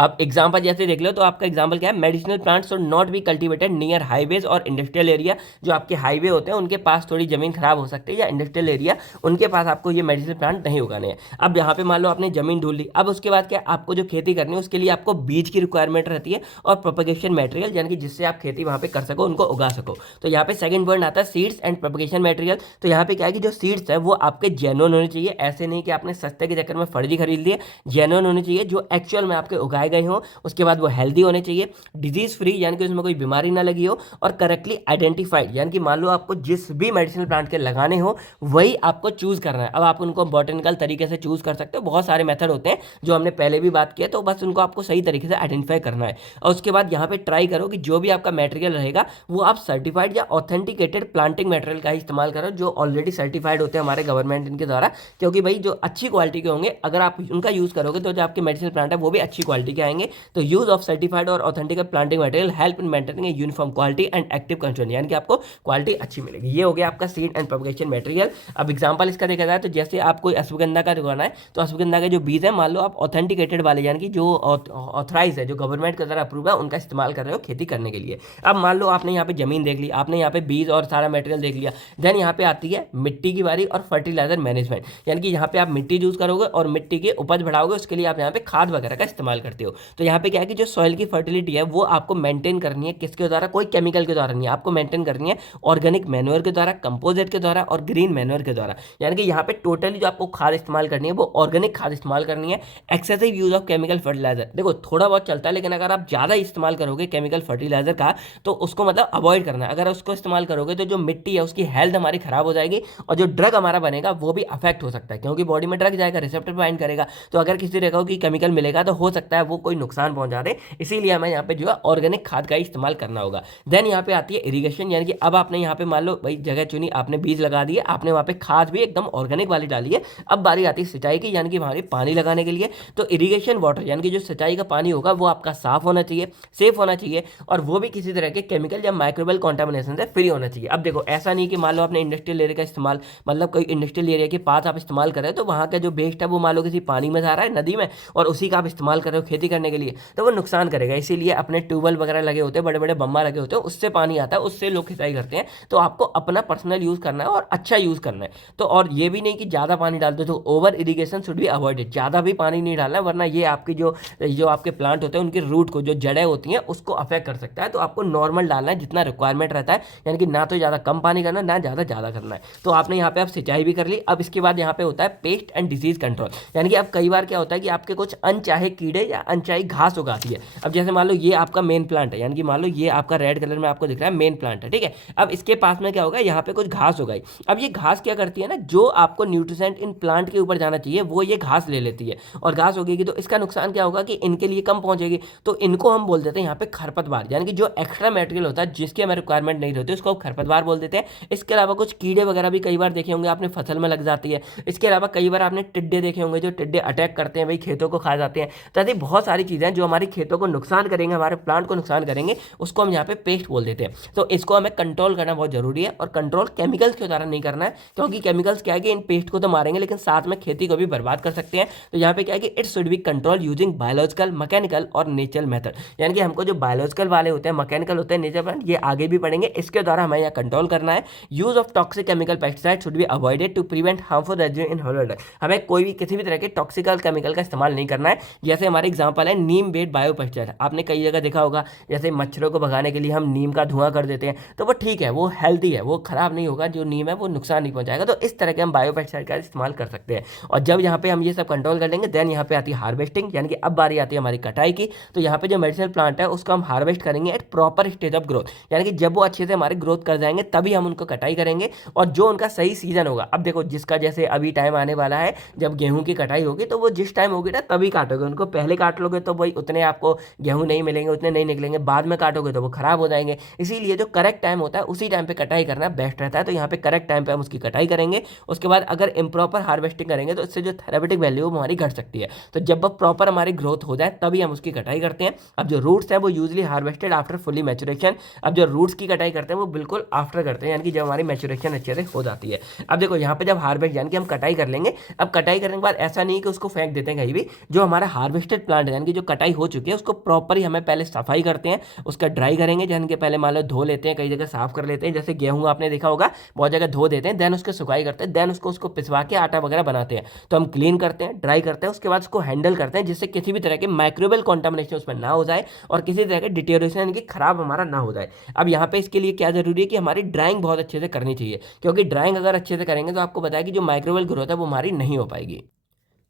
अब एग्जाम्पल जैसे देख लो, तो आपका एग्जाम्पल क्या है, medicinal plants should not be cultivated near highways और इंडस्ट्रियल एरिया। जो आपके हाईवे होते हैं उनके पास थोड़ी जमीन खराब हो सकती है, या इंडस्ट्रियल एरिया उनके पास आपको ये मेडिसिनल प्लांट नहीं उगाने हैं। अब यहाँ पे मान लो आपने जमीन ढूंढ ली, अब उसके बाद क्या, आपको जो खेती करनी है उसके लिए आपको बीज की रिक्वायरमेंट रहती है और प्रोपगेशन मटेरियल, यानी कि जिससे आप खेती वहाँ पे कर सको, उनको उगा सको। तो यहाँ पे सेकंड पॉइंट आता है सीड्स एंड प्रोपगेशन मटेरियल। तो यहाँ पे क्या है कि जो सीड्स है वो आपके जेन्युइन होने चाहिए, ऐसे नहीं कि आपने सस्ते के चक्कर में फर्जी खरीद लिए। जेन्युइन होने चाहिए, जो एक्चुअल में आपके उगाए गए हों। उसके बाद वो हेल्दी होने चाहिए, डिजीज फ्री, यानी कि उसमें कोई बीमारी ना लगी हो, और करेक्टली आइडेंटिफाइड, यानी कि मान लो आपको जिस भी मेडिसिनल प्लांट के लगाने हो वही आपको चूज करना है। अब आप उनको बॉटनिकल तरीके से चूज कर सकते हो, बहुत सारे मेथड होते हैं जो हमने पहले भी बात किया, तो बस उनको आपको सही तरीके से आइडेंटिफाई करना है। और उसके बाद यहाँ पे ट्राई करो कि जो भी आपका मटेरियल रहेगा वो आप सर्टिफाइड या ऑथेंटिकेटेड प्लांटिंग मटेरियल का ही इस्तेमाल करो, जो ऑलरेडी सर्टिफाइड होते हैं हमारे गवर्नमेंट इनके द्वारा। क्योंकि भाई जो अच्छी क्वालिटी के होंगे, अगर आप उनका यूज करोगे तो जो आपके मेडिसिनल प्लांट है वो भी अच्छी क्वालिटी के आएंगे। तो यूज ऑफ सर्टिफाइड और authentic planting material help in maintaining a uniform quality and active control, यानी कि आपको क्वालिटी अच्छी मिलेगी। ये हो गया आपका सीड एंड प्रोपगेशन मटेरियल। अब एग्जांपल इसका देखा जाए तो जैसे आप कोई अश्वगंधा का लगाना है, तो अश्वगंधा के जो बीज है, मान लो आप ऑथेंटिकेटेड वाले, यानी कि जो ऑथराइज है, जो गवर्नमेंट के द्वारा अप्रूव है, उनका इस्तेमाल कर रहे हो खेती करने के लिए। अब मान लो आपने यहाँ पे जमीन देख ली, आपने यहाँ पे बीज और सारा मटेरियल देख लिया, देन यहाँ पे आती है मिट्टी की बारी और फर्टिलाइजर मैनेजमेंट, यानी कि यहाँ पे आप मिट्टी यूज करोगे और मिट्टी की उपज बढ़ाओगे, उसके लिए आप यहाँ पे खाद वगैरह का इस्तेमाल करते हो। तो यहाँ पे क्या है कि जो सॉइल की फर्टिलिटी है वो आपको मेंटेन करनी है, किसके द्वारा, कोई केमिकल के द्वारा नहीं, आपको मेंटेन करनी है ऑर्गेनिक मैन्योर के द्वारा, कंपोजिट के द्वारा और ग्रीन मैन्योर के द्वारा। यानी कि यहाँ पे टोटली जो आपको खाद इस्तेमाल करनी है वो ऑर्गेनिक खाद इस्तेमाल करनी है। Excessive use of chemical fertiliser, देखो थोड़ा बहुत चलता है, लेकिन अगर आप ज़्यादा इस्तेमाल करोगे केमिकल फर्टिलाइजर का तो उसको मतलब अवॉइड करना है। अगर उसको इस्तेमाल करोगे तो जो मिट्टी है उसकी हेल्थ हमारी खराब हो जाएगी, और जो ड्रग हमारा बनेगा वो भी अफेक्ट हो सकता है, क्योंकि बॉडी में ड्रग जाएगा, रिसेप्टर बाइंड करेगा। तो अगर किसी जगह की केमिकल मिलेगा तो हो सकता है वो कोई नुकसान पहुंचा दे, इसीलिए हमें यहाँ पे जो है ऑर्गेनिक खाद का इस्तेमाल करना होगा। देन यहाँ पे आती है इरिगेशन, यानी कि अब आपने यहाँ पे मान लो भाई जगह चुनी, आपने बीज लगा दिए, आपने वहाँ पे खाद भी एकदम ऑर्गेनिक वाली डाली है। अब बारी आती है सिंचाई की, यानी कि हमारे पानी लगाने के लिए। तो इरिगेशन वाटर, यानी कि जो सिंचाई का पानी होगा वो आपका साफ होना चाहिए, सेफ होना चाहिए, और वो भी किसी तरह के केमिकल या माइक्रोबियल कॉन्टामिनेशन से फ्री होना चाहिए। अब देखो ऐसा नहीं कि मान लो आपने इंडस्ट्रियल एरिया का इस्तेमाल, मतलब कोई इंडस्ट्रियल एरिया के पास आप इस्तेमाल कर रहे हो, तो वहाँ का जो वेस्ट है वो मान लो किसी पानी में जा रहा है, नदी में, और उसी का आप इस्तेमाल कर रहे हो खेती करने के लिए, तो वो नुकसान करेगा। इसीलिए अपने ट्यूबवेल वगैरह लगे होते हैं, बड़े बड़े बम्बा लगे होते हैं, उससे पानी आता है, उससे लोग सिंचाई करते हैं। तो आपको अपना पर्सनल यूज करना है और अच्छा यूज करना है। तो और ये भी नहीं कि ज़्यादा पानी डाल दो, तो over irrigation should be avoided, ज़्यादा भी पानी नहीं डालना, वरना ये आपकी जो जो आपके प्लांट होते हैं उनके रूट को, जो जड़ें होती हैं, उसको अफेक्ट कर सकता है। तो आपको नॉर्मल डालना है जितना रिक्वायरमेंट रहता है, यानी कि ना तो ज़्यादा कम पानी करना, ना ज़्यादा करना है। तो आपने यहाँ पे आप सिंचाई भी कर ली। अब इसके बाद यहाँ पे होता है पेस्ट एंड डिजीज कंट्रोल, यानी कि अब कई बार क्या होता है कि आपके कुछ अनचाहे कीड़े या अनचाही घास उगाती है। अब जैसे मान लो ये आपका मेन प्लांट है, यानी कि मान लो ये आपका रेड कलर में आपको दिख रहा है मेन प्लांट है, ठीक है। अब इसके पास में क्या होगा, यहाँ पे कुछ घास उगाई। अब ये घास क्या करती है ना, जो आपको न्यूट्रिएंट इन प्लांट के ऊपर जाना चाहिए वो ये घास ले लेती है, और घास उगेगी तो इसका नुकसान क्या होगा कि इनके लिए कम पहुंचेगी। तो इनको हम बोल देते हैं यहाँ पे खरपतवार, यानी कि जो एक्स्ट्रा मटेरियल होता है जिसकी हमें रिक्वायरमेंट नहीं होती उसको खरपतवार बोल देते हैं। इसके अलावा कुछ कीड़े वगैरह भी कई बार देखे होंगे आपने फसल में लग जाती है। इसके अलावा कई बार आपने टिड्डे देखे होंगे, जो टिड्डे अटैक करते हैं भाई, खेतों को खा जाते हैं। तो ऐसी बहुत सारी चीज़ें जो हमारी खेतों को नुकसान करेंगे, हमारे प्लांट को नुकसान करेंगे, उसको हम यहाँ पे पेस्ट बोल देते हैं। तो इसको हमें कंट्रोल करना बहुत जरूरी है, और कंट्रोल केमिकल्स के द्वारा नहीं करना है, क्योंकि केमिकल्स क्या है कि इन पेस्ट को तो मारेंगे लेकिन साथ में खेती को भी बर्बाद कर सकते हैं। तो यहाँ पे क्या है कि it should be control using biological, mechanical और नेचुरल मेथड, यानी कि हमको जो बायोलॉजिकल वाले होते हैं, मैकेनिकल होते हैं, नेचुरल, ये आगे भी पढ़ेंगे, इसके द्वारा हमें यहाँ कंट्रोल करना है। Use of toxic chemical pesticide should be avoided to prevent harmful residue in Hollywood, हमें कोई भी किसी भी तरह के टॉक्सिकल केमिकल का इस्तेमाल नहीं करना है। जैसे हमारे एग्जांपल है नीम बेस्ड बायोपेस्टिसाइड, आपने कई जगह देखा होगा, जैसे मच्छरों को भगाने के लिए हम नीम का धुआं कर देते हैं, तो वो ठीक है, वो हेल्दी है, वो खराब नहीं होगा, जो नीम है वो नुकसान नहीं पहुंचाएगा। तो इस तरह के हम बायोपेस्टिसाइड का इस्तेमाल कर सकते हैं। और जब यहाँ पे हम ये सब कंट्रोल कर लेंगे, देन यहाँ पे आती है हार्वेस्टिंग, यानी कि अब बारी आती है हमारी कटाई की। तो यहाँ पे जो मेडिसिनल प्लांट है उसको हम हार्वेस्ट करेंगे at proper stage of growth, यानी कि जब वो अच्छे से हमारी ग्रोथ कर जाएंगे तभी हम उनको कटाई करेंगे, और जो उनका सही सीजन होगा। अब देखो जिसका जैसे अभी टाइम आने वाला है जब गेहूं की कटाई होगी, तो वो जिस टाइम होगी ना तभी काटोगे, उनको पहले काट लोगे तो भाई उतने आपको गेहूं नहीं मिलेंगे, उतने नहीं निकलेंगे, बाद में काटोगे तो वो खराब हो जाएंगे। इसीलिए जो करेक्ट टाइम होता है उसी टाइम पे कटाई करना बेस्ट रहता है। तो यहाँ पे करेक्ट टाइम पे हम उसकी कटाई करेंगे। उसके बाद अगर इम्प्रॉपर हार्वेस्टिंग करेंगे तो इससे जो थेरेपेटिक वैल्यू वो हमारी घट सकती है। तो जब वो प्रॉपर हमारी ग्रोथ हो जाए तभी हम उसकी कटाई करते हैं। अब जो रूट्स है वो usually harvested after fully maturation, अब जो रूट्स की कटाई करते हैं वो बिल्कुल आफ्टर करते हैं, यानी कि जब हमारी मैचुरेशन अच्छे से हो जाती है। अब देखो यहाँ पे जब हार्वेस्ट, यानी कि हम कटाई कर लेंगे, अब कटाई करने के बाद ऐसा नहीं कि उसको फेंक देते हैं कहीं भी, जो हमारा हार्वेस्टेड प्लांट प्लांट यानी कि जो कटाई हो चुकी है उसको प्रॉपर ही हमें पहले सफाई करते हैं, उसका ड्राई करेंगे, यानी कि पहले मान लो धो लेते हैं, कई जगह साफ कर लेते हैं, जैसे गेहूं आपने देखा होगा बहुत जगह धो देते हैं, देन उसको सुखाई करते हैं, देन उसको पिसवा के आटा वगैरह बनाते हैं। तो हम क्लीन करते हैं, ड्राई करते हैं, उसके बाद उसको हैंडल करते हैं जिससे किसी भी तरह के माइक्रोबियल कॉन्टामिनेशन उसमें ना हो जाए और किसी तरह के डिटेरियोरेशन यानी कि खराब हमारा ना हो जाए। अब यहाँ पे इसके लिए क्या जरूरी है कि हमारी ड्राइंग बहुत अच्छे से करनी चाहिए, क्योंकि ड्राइंग अगर अच्छे से करेंगे तो आपको बताया कि जो माइक्रोवेल ग्रोथ है वो हमारी नहीं हो पाएगी।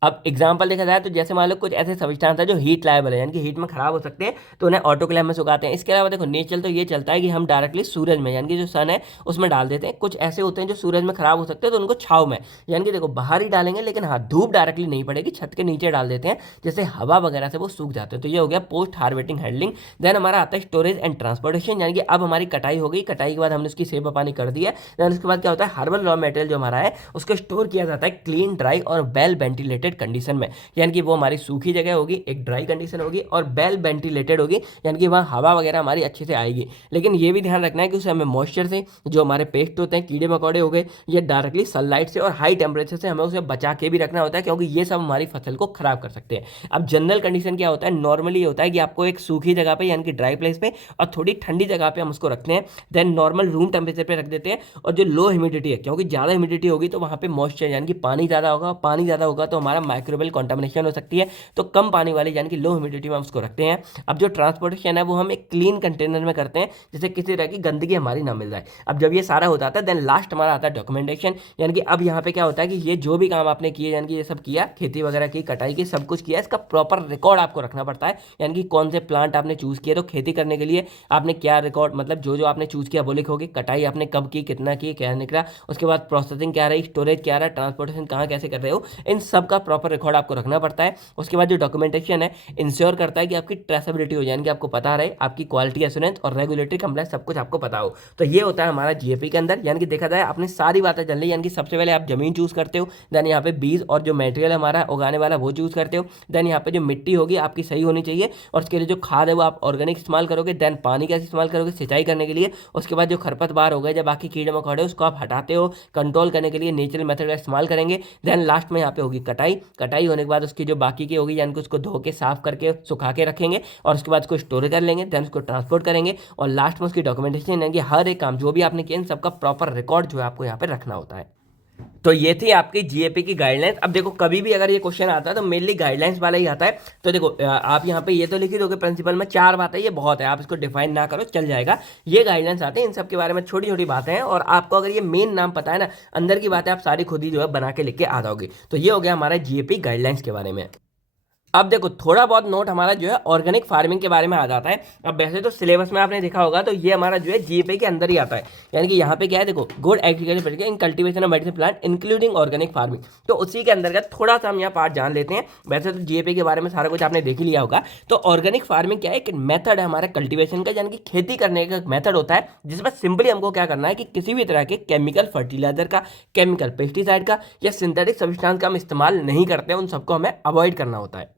अब एग्जाम्पल देखा जाए तो जैसे मान लो कुछ ऐसे सब्सटेंस है जो हीट लायबल है यानी कि हीट में खराब हो सकते हैं, तो उन्हें ऑटोक्लेव में सुखाते हैं। इसके अलावा देखो नेचुरल तो ये चलता है कि हम डायरेक्टली सूरज में यानी कि जो सन है उसमें डाल देते हैं। कुछ ऐसे होते हैं जो सूरज में खराब हो सकते हैं तो उनको छाव में यानी कि देखो बाहर ही डालेंगे, लेकिन हाँ धूप डायरेक्टली नहीं पड़ेगी, छत के नीचे डाल देते हैं, जैसे हवा वगैरह से वो सूख जाते हैं। तो ये हो गया पोस्ट हार्वेस्टिंग हैंडलिंग। देन हमारा आता है स्टोरेज एंड ट्रांसपोर्टेशन, यानी कि अब हमारी कटाई हो गई, कटाई के बाद हमने उसकी सेवा पानी कर दिया। देन उसके बाद क्या होता है, हर्बल रॉ मटेरियल जो हमारा है उसको स्टोर किया जाता है क्लीन, ड्राई और वेल वेंटिलेटेड कंडीशन में, यानी कि वो हमारी सूखी जगह होगी, एक ड्राई कंडीशन होगी और वेल वेंटिलेटेड होगी, यानी कि वहाँ हवा वगैरह हमारी अच्छे से आएगी। लेकिन ये भी ध्यान रखना है कि उसे हमें मॉइस्चर से, जो हमारे पेस्ट होते हैं, कीड़े मकोड़े हो गए, ये डायरेक्टली सनलाइट से और हाई टेम्परेचर से हमें उसे बचा के भी रखना होता है, क्योंकि ये सब हमारी फसल को खराब कर सकते हैं। अब जनरल कंडीशन क्या होता है, नॉर्मली ये होता है कि आपको एक सूखी जगह पे यानी कि ड्राई प्लेस पे और थोड़ी ठंडी जगह पे हम उसको रखते हैं, देन नॉर्मल रूम टेम्परेचर पे रख देते हैं। और जो लो ह्यूमिडिटी है, क्योंकि ज़्यादा ह्यूमिडिटी होगी तो वहाँ पे मॉइस्चर यानी कि पानी ज़्यादा होगा, पानी ज़्यादा होगा तो हमारा माइक्रोबियल कॉन्टामिनेशन हो सकती है, तो कम पानी वाले यानी कि लो ह्यूमिडिटी में हम उसको रखते हैं। अब जो ट्रांसपोर्टेशन है वो हम एक क्लीन कंटेनर में करते हैं जिससे किसी तरह की गंदगी हमारी ना मिल जाए। अब जब ये सारा हो जाता है देन लास्ट हमारा आता है डॉक्यूमेंटेशन, यानी कि अब यहाँ पे क्या होता है कि ये जो भी काम आपने किए, यानी कि ये सब किया, खेती वगैरह की, कटाई की, सब कुछ किया, इसका प्रॉपर रिकॉर्ड आपको रखना पड़ता है, यानी कि कौन से प्लांट आपने चूज किए, तो खेती करने के लिए आपने क्या रिकॉर्ड, मतलब जो जो आपने चूज किया वो लिखोगे, कटाई आपने कब की, कितना की, क्या निकला, उसके बाद प्रोसेसिंग क्या रही, स्टोरेज क्या रहा, ट्रांसपोर्टेशन कहाँ कैसे कर रहे हो, इन सब का प्रॉपर रिकॉर्ड आपको रखना पड़ता है। उसके बाद जो डॉक्यूमेंटेशन है इंश्योर करता है कि आपकी ट्रेसेबिलिटी हो जाए, यानी कि आपको पता रहे, आपकी क्वालिटी एश्योरेंस और रेगुलेटरी कंप्लायंस सब कुछ आपको पता हो। तो ये होता है हमारा जीएपी के अंदर, यानी कि देखा जाए आपने सारी बातें जान ली, यानी कि सबसे पहले आप जमीन चूज करते हो, देन यहाँ पे बीज और जो मटेरियल हमारा उगाने वाला वो चूज करते हो, देन यहाँ पे जो मिट्टी होगी आपकी सही होनी चाहिए और उसके लिए जो खाद है वो आप ऑर्गेनिक इस्तेमाल करोगे, देन पानी कैसे इस्तेमाल करोगे सिंचाई करने के लिए, उसके बाद जो खरपतवार हो गए, जब बाकी कीड़े मकोड़े उसको आप हटाते हो कंट्रोल करने के लिए नेचुरल मेथड का इस्तेमाल करेंगे। देन लास्ट में यहाँ पे होगी कटाई, कटाई होने के बाद उसकी जो बाकी की होगी यानी कि उसको धो के साफ करके सुखा के रखेंगे और उसके बाद उसको स्टोर कर लेंगे, देन उसको ट्रांसपोर्ट करेंगे और लास्ट में उसकी डॉक्यूमेंटेशन, यानी कि हर एक काम जो भी आपने किया इन सबका प्रॉपर रिकॉर्ड जो है आपको यहाँ पे रखना होता है। तो ये थी आपकी जीएपी की गाइडलाइंस। अब देखो कभी भी अगर ये क्वेश्चन आता है तो मेनली गाइडलाइंस वाला ही आता है। तो देखो आप यहाँ पे ये तो लिख ही दोगे प्रिंसिपल में, 4 बातें, ये बहुत है, आप इसको डिफाइन ना करो चल जाएगा। ये गाइडलाइंस आते हैं, इन सब के बारे में छोटी छोटी बातें हैं और आपको अगर ये मेन नाम पता है ना, अंदर की बातें आप सारी खुद ही जो है बना के लिख के आ जाओगे। तो ये हो गया हमारा जीएपी गाइडलाइंस के बारे में। अब देखो थोड़ा बहुत नोट हमारा जो है ऑर्गेनिक फार्मिंग के बारे में आ जाता है। अब वैसे तो सिलेबस में आपने देखा होगा तो ये हमारा जो है जीएपी के अंदर ही आता है, यानी कि यहाँ पे क्या है देखो, good agriculture practice in cultivation of medicine plant including organic farming. तो उसी के अंतर्गत थोड़ा सा हम यहाँ पार्ट जान लेते हैं। वैसे तो जीएपी के बारे में सारा कुछ आपने देख ही लिया होगा। तो ऑर्गेनिक फार्मिंग क्या है, एक मेथड है हमारे कल्टिवेशन का, यानी कि खेती करने का मेथड होता है जिसमें सिंपली हमको क्या करना है कि किसी भी तरह के केमिकल फर्टिलाइजर का, केमिकल पेस्टिसाइड का या सिंथेटिक सब्सटेंस का हम इस्तेमाल नहीं करते हैं, उन सबको हमें अवॉइड करना होता है।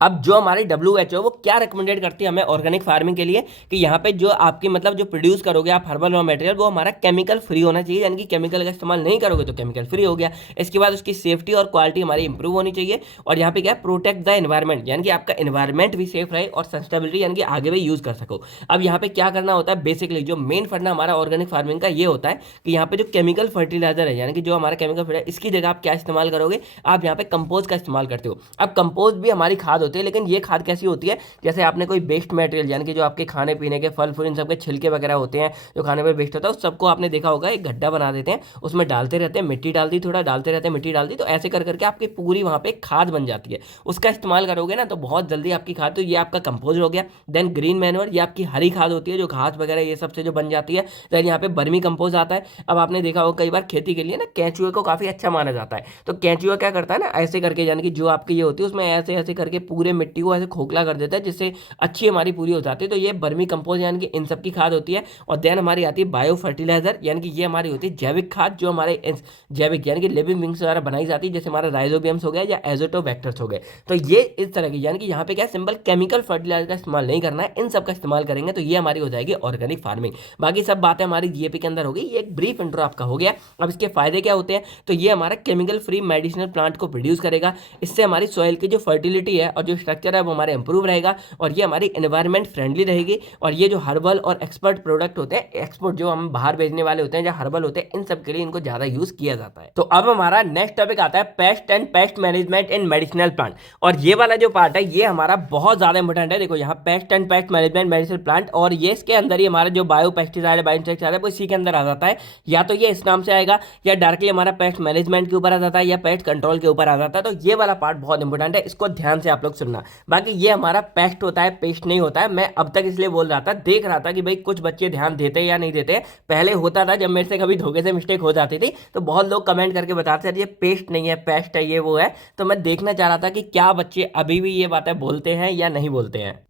अब जो हमारी WHO वो क्या रिकमेंडेड करती है हमें ऑर्गेनिक फार्मिंग के लिए, कि यहाँ पे जो आपकी मतलब जो प्रोड्यूस करोगे आप हर्बल रॉ मटेरियल, वो हमारा केमिकल फ्री होना चाहिए, यानी कि केमिकल का इस्तेमाल नहीं करोगे तो केमिकल फ्री हो गया। इसके बाद उसकी सेफ्टी और क्वालिटी हमारी इंप्रूव होनी चाहिए। और यहाँ पे क्या है, प्रोटेक्ट द एनवायरमेंट, यानी कि आपका एनवायरमेंट भी सेफ रहे और सस्टेनेबिलिटी यानी कि आगे भी यूज कर सको। अब यहाँ पे क्या करना होता है, बेसिकली जो मेन फंडा हमारा ऑर्गेनिक फार्मिंग का ये होता है कि यहाँ पे जो केमिकल फर्टिलाइजर है, यानी कि जो हमारा केमिकल फर्टिलाइजर, इसकी जगह आप क्या इस्तेमाल करोगे, आप यहाँ पे कंपोस्ट का इस्तेमाल करते हो। अब कंपोस्ट भी हमारी खाद होती है, लेकिन ये खाद कैसी होती है, जैसे आपने कोई वेस्ट मटेरियल, यानी कि जो आपके खाने पीने के फल फूल इन सब के छिलके वगैरह होते हैं जो खाने पर वेस्ट होता है, उस सबको आपने देखा होगा एक गड्ढा बना देते हैं, उसमें डालते रहते हैं, मिट्टी डाल दी, थोड़ा डालते रहते हैं, मिट्टी डाल दी, तो ऐसे कर करके आपकी पूरी वहाँ पे खाद बन जाती है। उसका इस्तेमाल करोगे ना तो बहुत जल्दी आपकी खाद, तो ये आपका कंपोज हो गया। देन ग्रीन मैन्योर, ये आपकी हरी खाद होती है जो घास वगैरह ये सबसे जो बन जाती है। देन यहाँ पे बर्मी कंपोज आता है। अब आपने देखा होगा कई बार खेती के लिए ना केंचुए को काफी अच्छा माना जाता है, तो केंचुआ क्या करता है ना, ऐसे करके, यानी कि जो आपकी ये होती है उसमें ऐसे ऐसे करके पूरे मिट्टी को ऐसे खोखला कर देता है जिससे अच्छी हमारी पूरी हो जाती है। तो ये बर्मी कंपोज यानी कि इन सब की खाद होती है। और देन हमारी आती है बायो फर्टिलाइजर, यानी कि ये हमारी होती है जैविक खाद, जो हमारे जैविक यानी कि लिविंग विंग्स द्वारा बनाई जाती है, जैसे हमारा राइजोबियम्स हो गया या एजोटोबैक्टर्स हो गए। तो ये इस तरह की, यानी कि यहाँ पे क्या सिंपल केमिकल फर्टिलाइजर का इस्तेमाल नहीं करना है, इन सब का इस्तेमाल करेंगे तो ये हमारी हो जाएगी ऑर्गेनिक फार्मिंग। बाकी सब बातें हमारी जीएपी के अंदर होगी। ये एक ब्रीफ इंट्रो आपका हो गया। अब इसके फायदे क्या होते हैं, तो ये हमारा केमिकल फ्री मेडिसिनल प्लांट को प्रोड्यूस करेगा। इससे हमारी सॉइल की जो फर्टिलिटी है और जो स्ट्रक्चर है वो हमारे इंप्रूव रहेगा और ये हमारी एनवायरमेंट फ्रेंडली रहेगी। और ये जो हर्बल और एक्सपर्ट प्रोडक्ट होते हैं, एक्सपोर्ट जो हम बाहर भेजने वाले होते हैं, जो हर्बल होते हैं, इन सब के लिए इनको ज्यादा यूज किया जाता है। तो अब हमारा नेक्स्ट टॉपिक आता है paste and pest management in medicinal plant. और ये वाला जो पार्ट है ये हमारा बहुत ज्यादा इंपॉर्टेंट है। देखो यहाँ paste and pest management medicinal plant, और ये इसके अंदर ही हमारा जो बायो पेस्टिसाइड बायो इंसेक्टिसाइड है वो इसी के अंदर आ जाता है। या तो ये इस नाम से आएगा या डायरेक्टली हमारा पेस्ट मैनेजमेंट के ऊपर आ जाता है या पेस्ट कंट्रोल के ऊपर आ जाता है। तो ये वाला पार्ट बहुत इंपॉर्टेंट है, इसको ध्यान से आप लोग सुनना। बाकी ये हमारा पेस्ट होता है, पेस्ट नहीं होता है। मैं अब तक इसलिए बोल रहा था, देख रहा था कि भाई कुछ बच्चे ध्यान देते या नहीं देते। पहले होता था जब मेरे से कभी धोखे से मिस्टेक हो जाती थी तो बहुत लोग कमेंट करके बताते थे ये पेस्ट नहीं है पेस्ट है ये वो है। तो मैं देखना चाह रहा था कि क्या बच्चे अभी भी ये बातें बोलते हैं या नहीं बोलते हैं।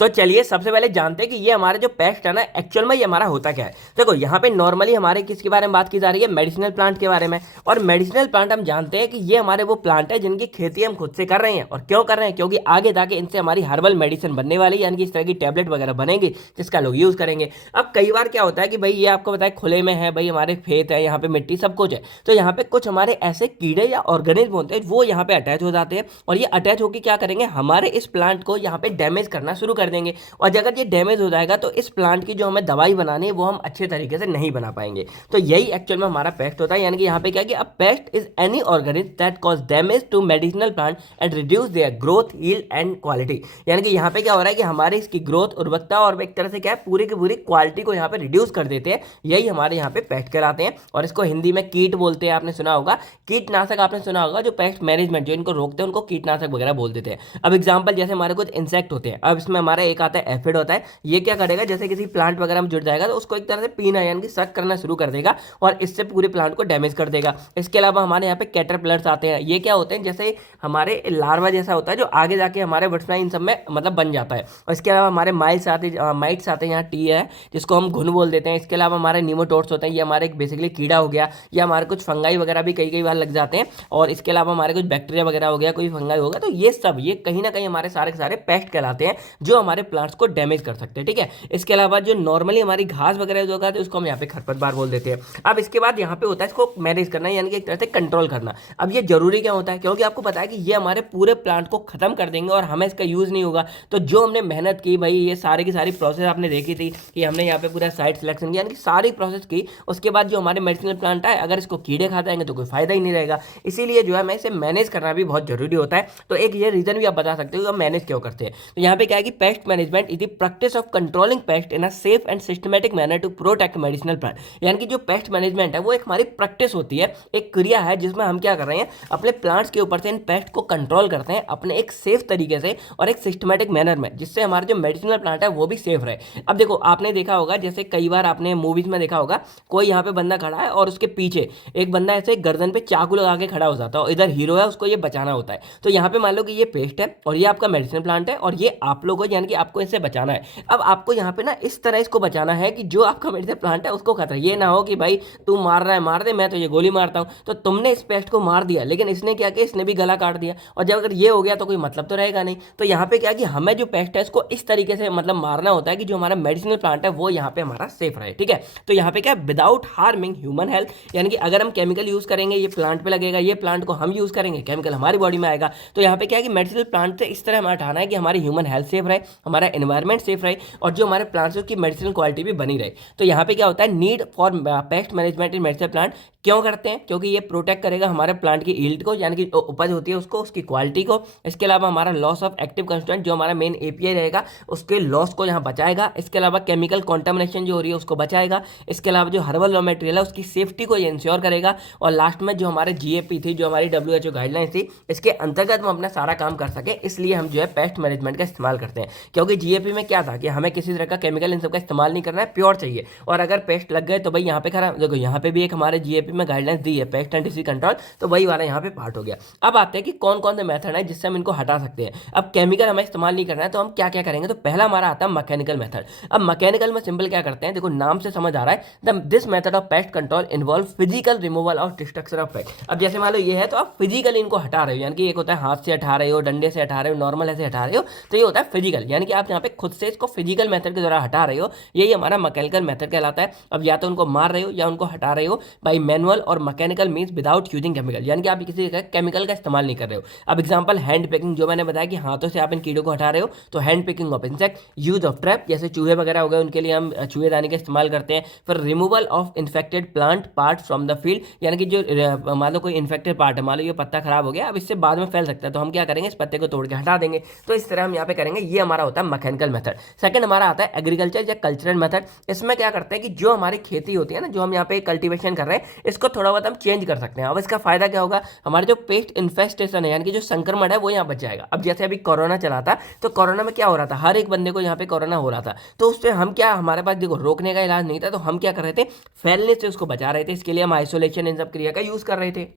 तो चलिए सबसे पहले जानते हैं कि ये हमारा जो पेस्ट है ना एक्चुअल में ये हमारा होता क्या है। देखो यहाँ पे नॉर्मली हमारे किसके बारे में बात की जा रही है, मेडिसिनल प्लांट के बारे में। और मेडिसिनल प्लांट हम जानते हैं कि ये हमारे वो प्लांट है जिनकी खेती हम खुद से कर रहे हैं। और क्यों कर रहे हैं, क्योंकि आगे जाके इनसे हमारी हर्बल मेडिसिन बनने वाली है, यानी कि इस तरह की टैबलेट वगैरह बनेगी जिसका लोग यूज करेंगे। अब कई बार क्या होता है कि भाई ये आपको बताया खुले में है, भाई हमारे खेत है, यहाँ पे मिट्टी सब कुछ है, तो यहाँ पे कुछ हमारे ऐसे कीड़े या ऑर्गेनिज्म होते हैं वो यहाँ पे अटैच हो जाते हैं। और ये अटैच होकर क्या करेंगे, हमारे इस प्लांट को यहाँ पे डैमेज करना शुरू कर देंगे। और अगर ये डैमेज हो जाएगा तो इस प्लांट की जो हमें दवाई बनानी है वो हम अच्छे तरीके से नहीं बना पाएंगे। तो यही एक्चुअल में हमारा पेस्ट होता है। यानी कि यहाँ पे क्या कि a pest is any organism that cause damage to medicinal plant and reduce their growth, yield and quality. यानी कि यहाँ पे क्या हो रहा है कि हमारे इसकी ग्रोथ, उर्वरकता और एक तरह से क्या है पूरी की पूरी क्वालिटी को यहाँ पे रिड्यूस कर देते हैं। यही हमारे यहाँ पे पेस्ट कहलाते हैं। और इसको हिंदी में कीट बोलते हैं, आपने सुना होगा। कीटनाशक आपने सुना होगा, जो पेस्ट मैनेजमेंट जो इनको रोकते हैं उनको कीटनाशक वगैरह बोल देते हैं। अब एग्जाम्पल जैसे हमारे कुछ इंसेक्ट होते हैं, अब इसमें हमारा एक आता है एफिड होता है। ये क्या करेगा, जैसे किसी प्लांट वगैरह में जुड़ जाएगा तो उसको एक तरह से पीना यानी कि सक करना शुरू कर देगा और इससे पूरे प्लांट को डैमेज कर देगा। इसके अलावा हमारे यहाँ पे कैटरपिलर्स आते हैं। ये क्या होते हैं, जैसे हमारे लार्वा जैसा होता है जो आगे जाके हमारे बटरफ्लाई इन सब में मतलब बन जाता है। और इसके अलावा हमारे माइट्स आते हैं, यहाँ टी है जिसको हम घुन बोल देते हैं। इसके अलावा हमारे नीमोटोड्स होते हैं, ये हमारे बेसिकली कीड़ा हो गया। या हमारे कुछ फंगाई वगैरह भी कई बार लग जाते हैं। और इसके अलावा हमारे कुछ बैक्टीरिया वगैरह हो गया, कोई फंगाई होगा, तो ये सब ये कहीं ना कहीं हमारे सारे के सारे पेस्ट कहलाते हैं जो हमारे प्लांट्स को डैमेज कर सकते हैं। ठीक है, इसके अलावा जो नॉर्मली हमारी घास वगैरह जो होता है उसको हम यहाँ पे खरपतवार बोल देते हैं। अब इसके बाद यहाँ पे होता है इसको मैनेज करना, यानी कि एक तरह से कंट्रोल करना। अब ये जरूरी क्या होता है, क्योंकि आपको पता है कि ये हमारे पूरे प्लांट को खत्म कर देंगे और हमें इसका यूज नहीं होगा। तो जो हमने मेहनत की भाई, ये सारी की सारी प्रोसेस आपने देखी थी कि हमने यहाँ पे पूरा साइट सिलेक्शन किया, यानी कि सारी प्रोसेस की, उसके बाद जो हमारे मेडिसिनल प्लांट है अगर इसको कीड़े खा जाएंगे तो कोई फायदा ही नहीं रहेगा। इसीलिए जो है हमें इसे मैनेज करना भी बहुत जरूरी होता है। तो एक ये रीजन भी आप बता सकते हो कि हम मैनेज क्यों करते हैं। तो यहाँ पे क्या है कि pest management is the practice of controlling pest in a safe and systematic manner to protect medicinal plant. यानी कि जो पेस्ट मैनेजमेंट है वो एक हमारी प्रैक्टिस होती है, एक क्रिया है जिसमें हम क्या कर रहे हैं, अपने प्लांट्स के ऊपर से इन पेस्ट को कंट्रोल करते हैं अपने एक सेफ तरीके से और एक सिस्टमेटिक मैनर में, जिससे हमारे जो मेडिसिनल प्लांट है वो भी सेफ रहे। अब देखो आपने देखा होगा, जैसे कई बार आपने मूवीज में देखा होगा, कोई यहाँ पे बंदा खड़ा है और उसके पीछे एक बंदा ऐसे गर्दन पे चाकू लगा के खड़ा हो जाता है और इधर हीरो है, उसको ये बचाना होता है। तो यहाँ पे मान लो कि ये पेस्ट है और ये आपका मेडिसिनल प्लांट है और ये आप लोगों को यानी कि आपको इससे बचाना है। अब आपको यहाँ पे ना इस तरह इसको बचाना है कि जो आपका मेडिसिनल प्लांट है उसको खतरा ये ना हो कि भाई तू मार रहा है मार दे, मैं तो ये गोली मारता हूँ। तो तुमने इस पेस्ट को मार दिया लेकिन इसने क्या किया, इसने भी गला काट दिया। और जब अगर ये हो गया तो कोई मतलब तो रहेगा नहीं। तो यहाँ पे क्या कि हमें जो पेस्ट है इसको इस तरीके से मतलब मारना होता है कि जो हमारा मेडिसिनल प्लांट है वो यहाँ पे हमारा सेफ रहे। ठीक है, तो यहाँ पे क्या विदाउट हार्मिंग ह्यूमन हेल्थ, यानी कि अगर हम केमिकल यूज करेंगे ये प्लांट पे लगेगा, ये प्लांट को हम यूज करेंगे, केमिकल हमारी बॉडी में आएगा। तो यहाँ पे क्या है कि मेडिसिनल प्लांट से इस तरह हमें हटाना है कि हमारी ह्यूमन हेल्थ सेफ रहे, हमारा एनवायरमेंट सेफ रहे और जो हमारे प्लांट्स है उसकी मेडिसिनल क्वालिटी भी बनी रहे। तो यहाँ पे क्या होता है, need for pest management in medicinal plant क्यों करते हैं, क्योंकि ये प्रोटेक्ट करेगा हमारे प्लांट की यील्ड को, यानी कि उपज होती है उसको, उसकी क्वालिटी को। इसके अलावा हमारा लॉस ऑफ एक्टिव कंस्टिट्यूएंट जो हमारा मेन एपीआई रहेगा उसके लॉस को यहाँ बचाएगा। इसके अलावा केमिकल कॉन्टामिनेशन जो हो रही है उसको बचाएगा। इसके अलावा जो हर्बल रॉ मटेरियल है उसकी सेफ्टी को ये इंश्योर करेगा। और लास्ट में जो हमारे जीएपी थी, जो हमारी WHO गाइडलाइन थी, इसके अंतर्गत हम अपना सारा काम कर सके, इसलिए हम जो है पेस्ट मैनेजमेंट का इस्तेमाल करते हैं। क्योंकि जीएपी में क्या था कि हमें किसी तरह का केमिकल इन सब का इस्तेमाल नहीं करना है, प्योर चाहिए। और अगर पेस्ट लग गए तो भाई यहाँ पे खराब, देखो यहाँ पे भी एक हमारे जीएपी में गाइडलाइंस दी है पेस्ट एंड डिसीज कंट्रोल, तो वही वाला यहाँ पे पार्ट हो गया। अब आते हैं कि कौन कौन से मेथड है जिससे हम इनको हटा सकते हैं। अब केमिकल हमें इस्तेमाल नहीं करना है तो हम क्या क्या करेंगे, तो पहला हमारा आता है मैकेनिकल मेथड। अब मैकेनिकल में सिंपल क्या करते हैं, देखो नाम से समझ आ रहा है, this method of pest control involve physical removal of destruction of paste. अब जैसे मान लो ये है तो आप फिजिकल इनको हटा रहे हो, यानी कि एक होता है हाथ से हटा रहे हो, डंडे से हटा रहे हो, नॉर्मल ऐसे हटा रहे हो, तो ये होता है फिजिकल, यानी कि आप यहाँ पे खुद से इसको फिजिकल मेथड के द्वारा हटा रहे हो, यही हमारा मैकेनिकल मेथड कहलाता है। अब या तो उनको मार रहे हो या उनको हटा रहे हो बाई मैनुअल, और mechanical means without using chemical, यानी कि आप किसी केमिकल का इस्तेमाल नहीं कर रहे हो। अब एग्जाम्पल हैंड पिकिंग, जो मैंने बताया कि हाथों से आप इन कीड़ों को हटा रहे हो, तो hand picking of insect, use of trap, जैसे चूहे वगैरह हो गए उनके लिए हम चूहेदानी का इस्तेमाल करते हैं। फिर removal of infected plant part from the field, यानी कि जो मान लो कोई इन्फेक्टेड पार्ट है, मान लो ये पत्ता खराब हो गया, अब इससे बाद में फैल सकता है, तो हम क्या करेंगे, इस पत्ते को तोड़ के हटा देंगे। तो इस तरह हम यहाँ पे करेंगे, ये हमारा होता है मैकेनिकल मेथड। सेकंड हमारा आता है एग्रीकल्चर या कल्चरल मेथड। इसमें क्या करते हैं कि जो हमारी खेती होती है ना, जो हम यहाँ पे कल्टीवेशन कर रहे हैं, इसको थोड़ा बहुत हम चेंज कर सकते हैं। अब इसका फायदा क्या होगा, हमारे जो पेस्ट इन्फेस्टेशन है, यानी कि जो संक्रमण है, वो यहाँ बच जाएगा। अब जैसे अभी कोरोना चला था, तो कोरोना में क्या हो रहा था, हर एक बंदे को यहाँ पे कोरोना हो रहा था, तो उससे हम क्या, हमारे पास देखो रोकने का इलाज नहीं था, तो हम क्या कर रहे थे, फैलने से उसको बचा रहे थे। इसके लिए हम आइसोलेशन इन सब क्रिया का यूज कर रहे थे।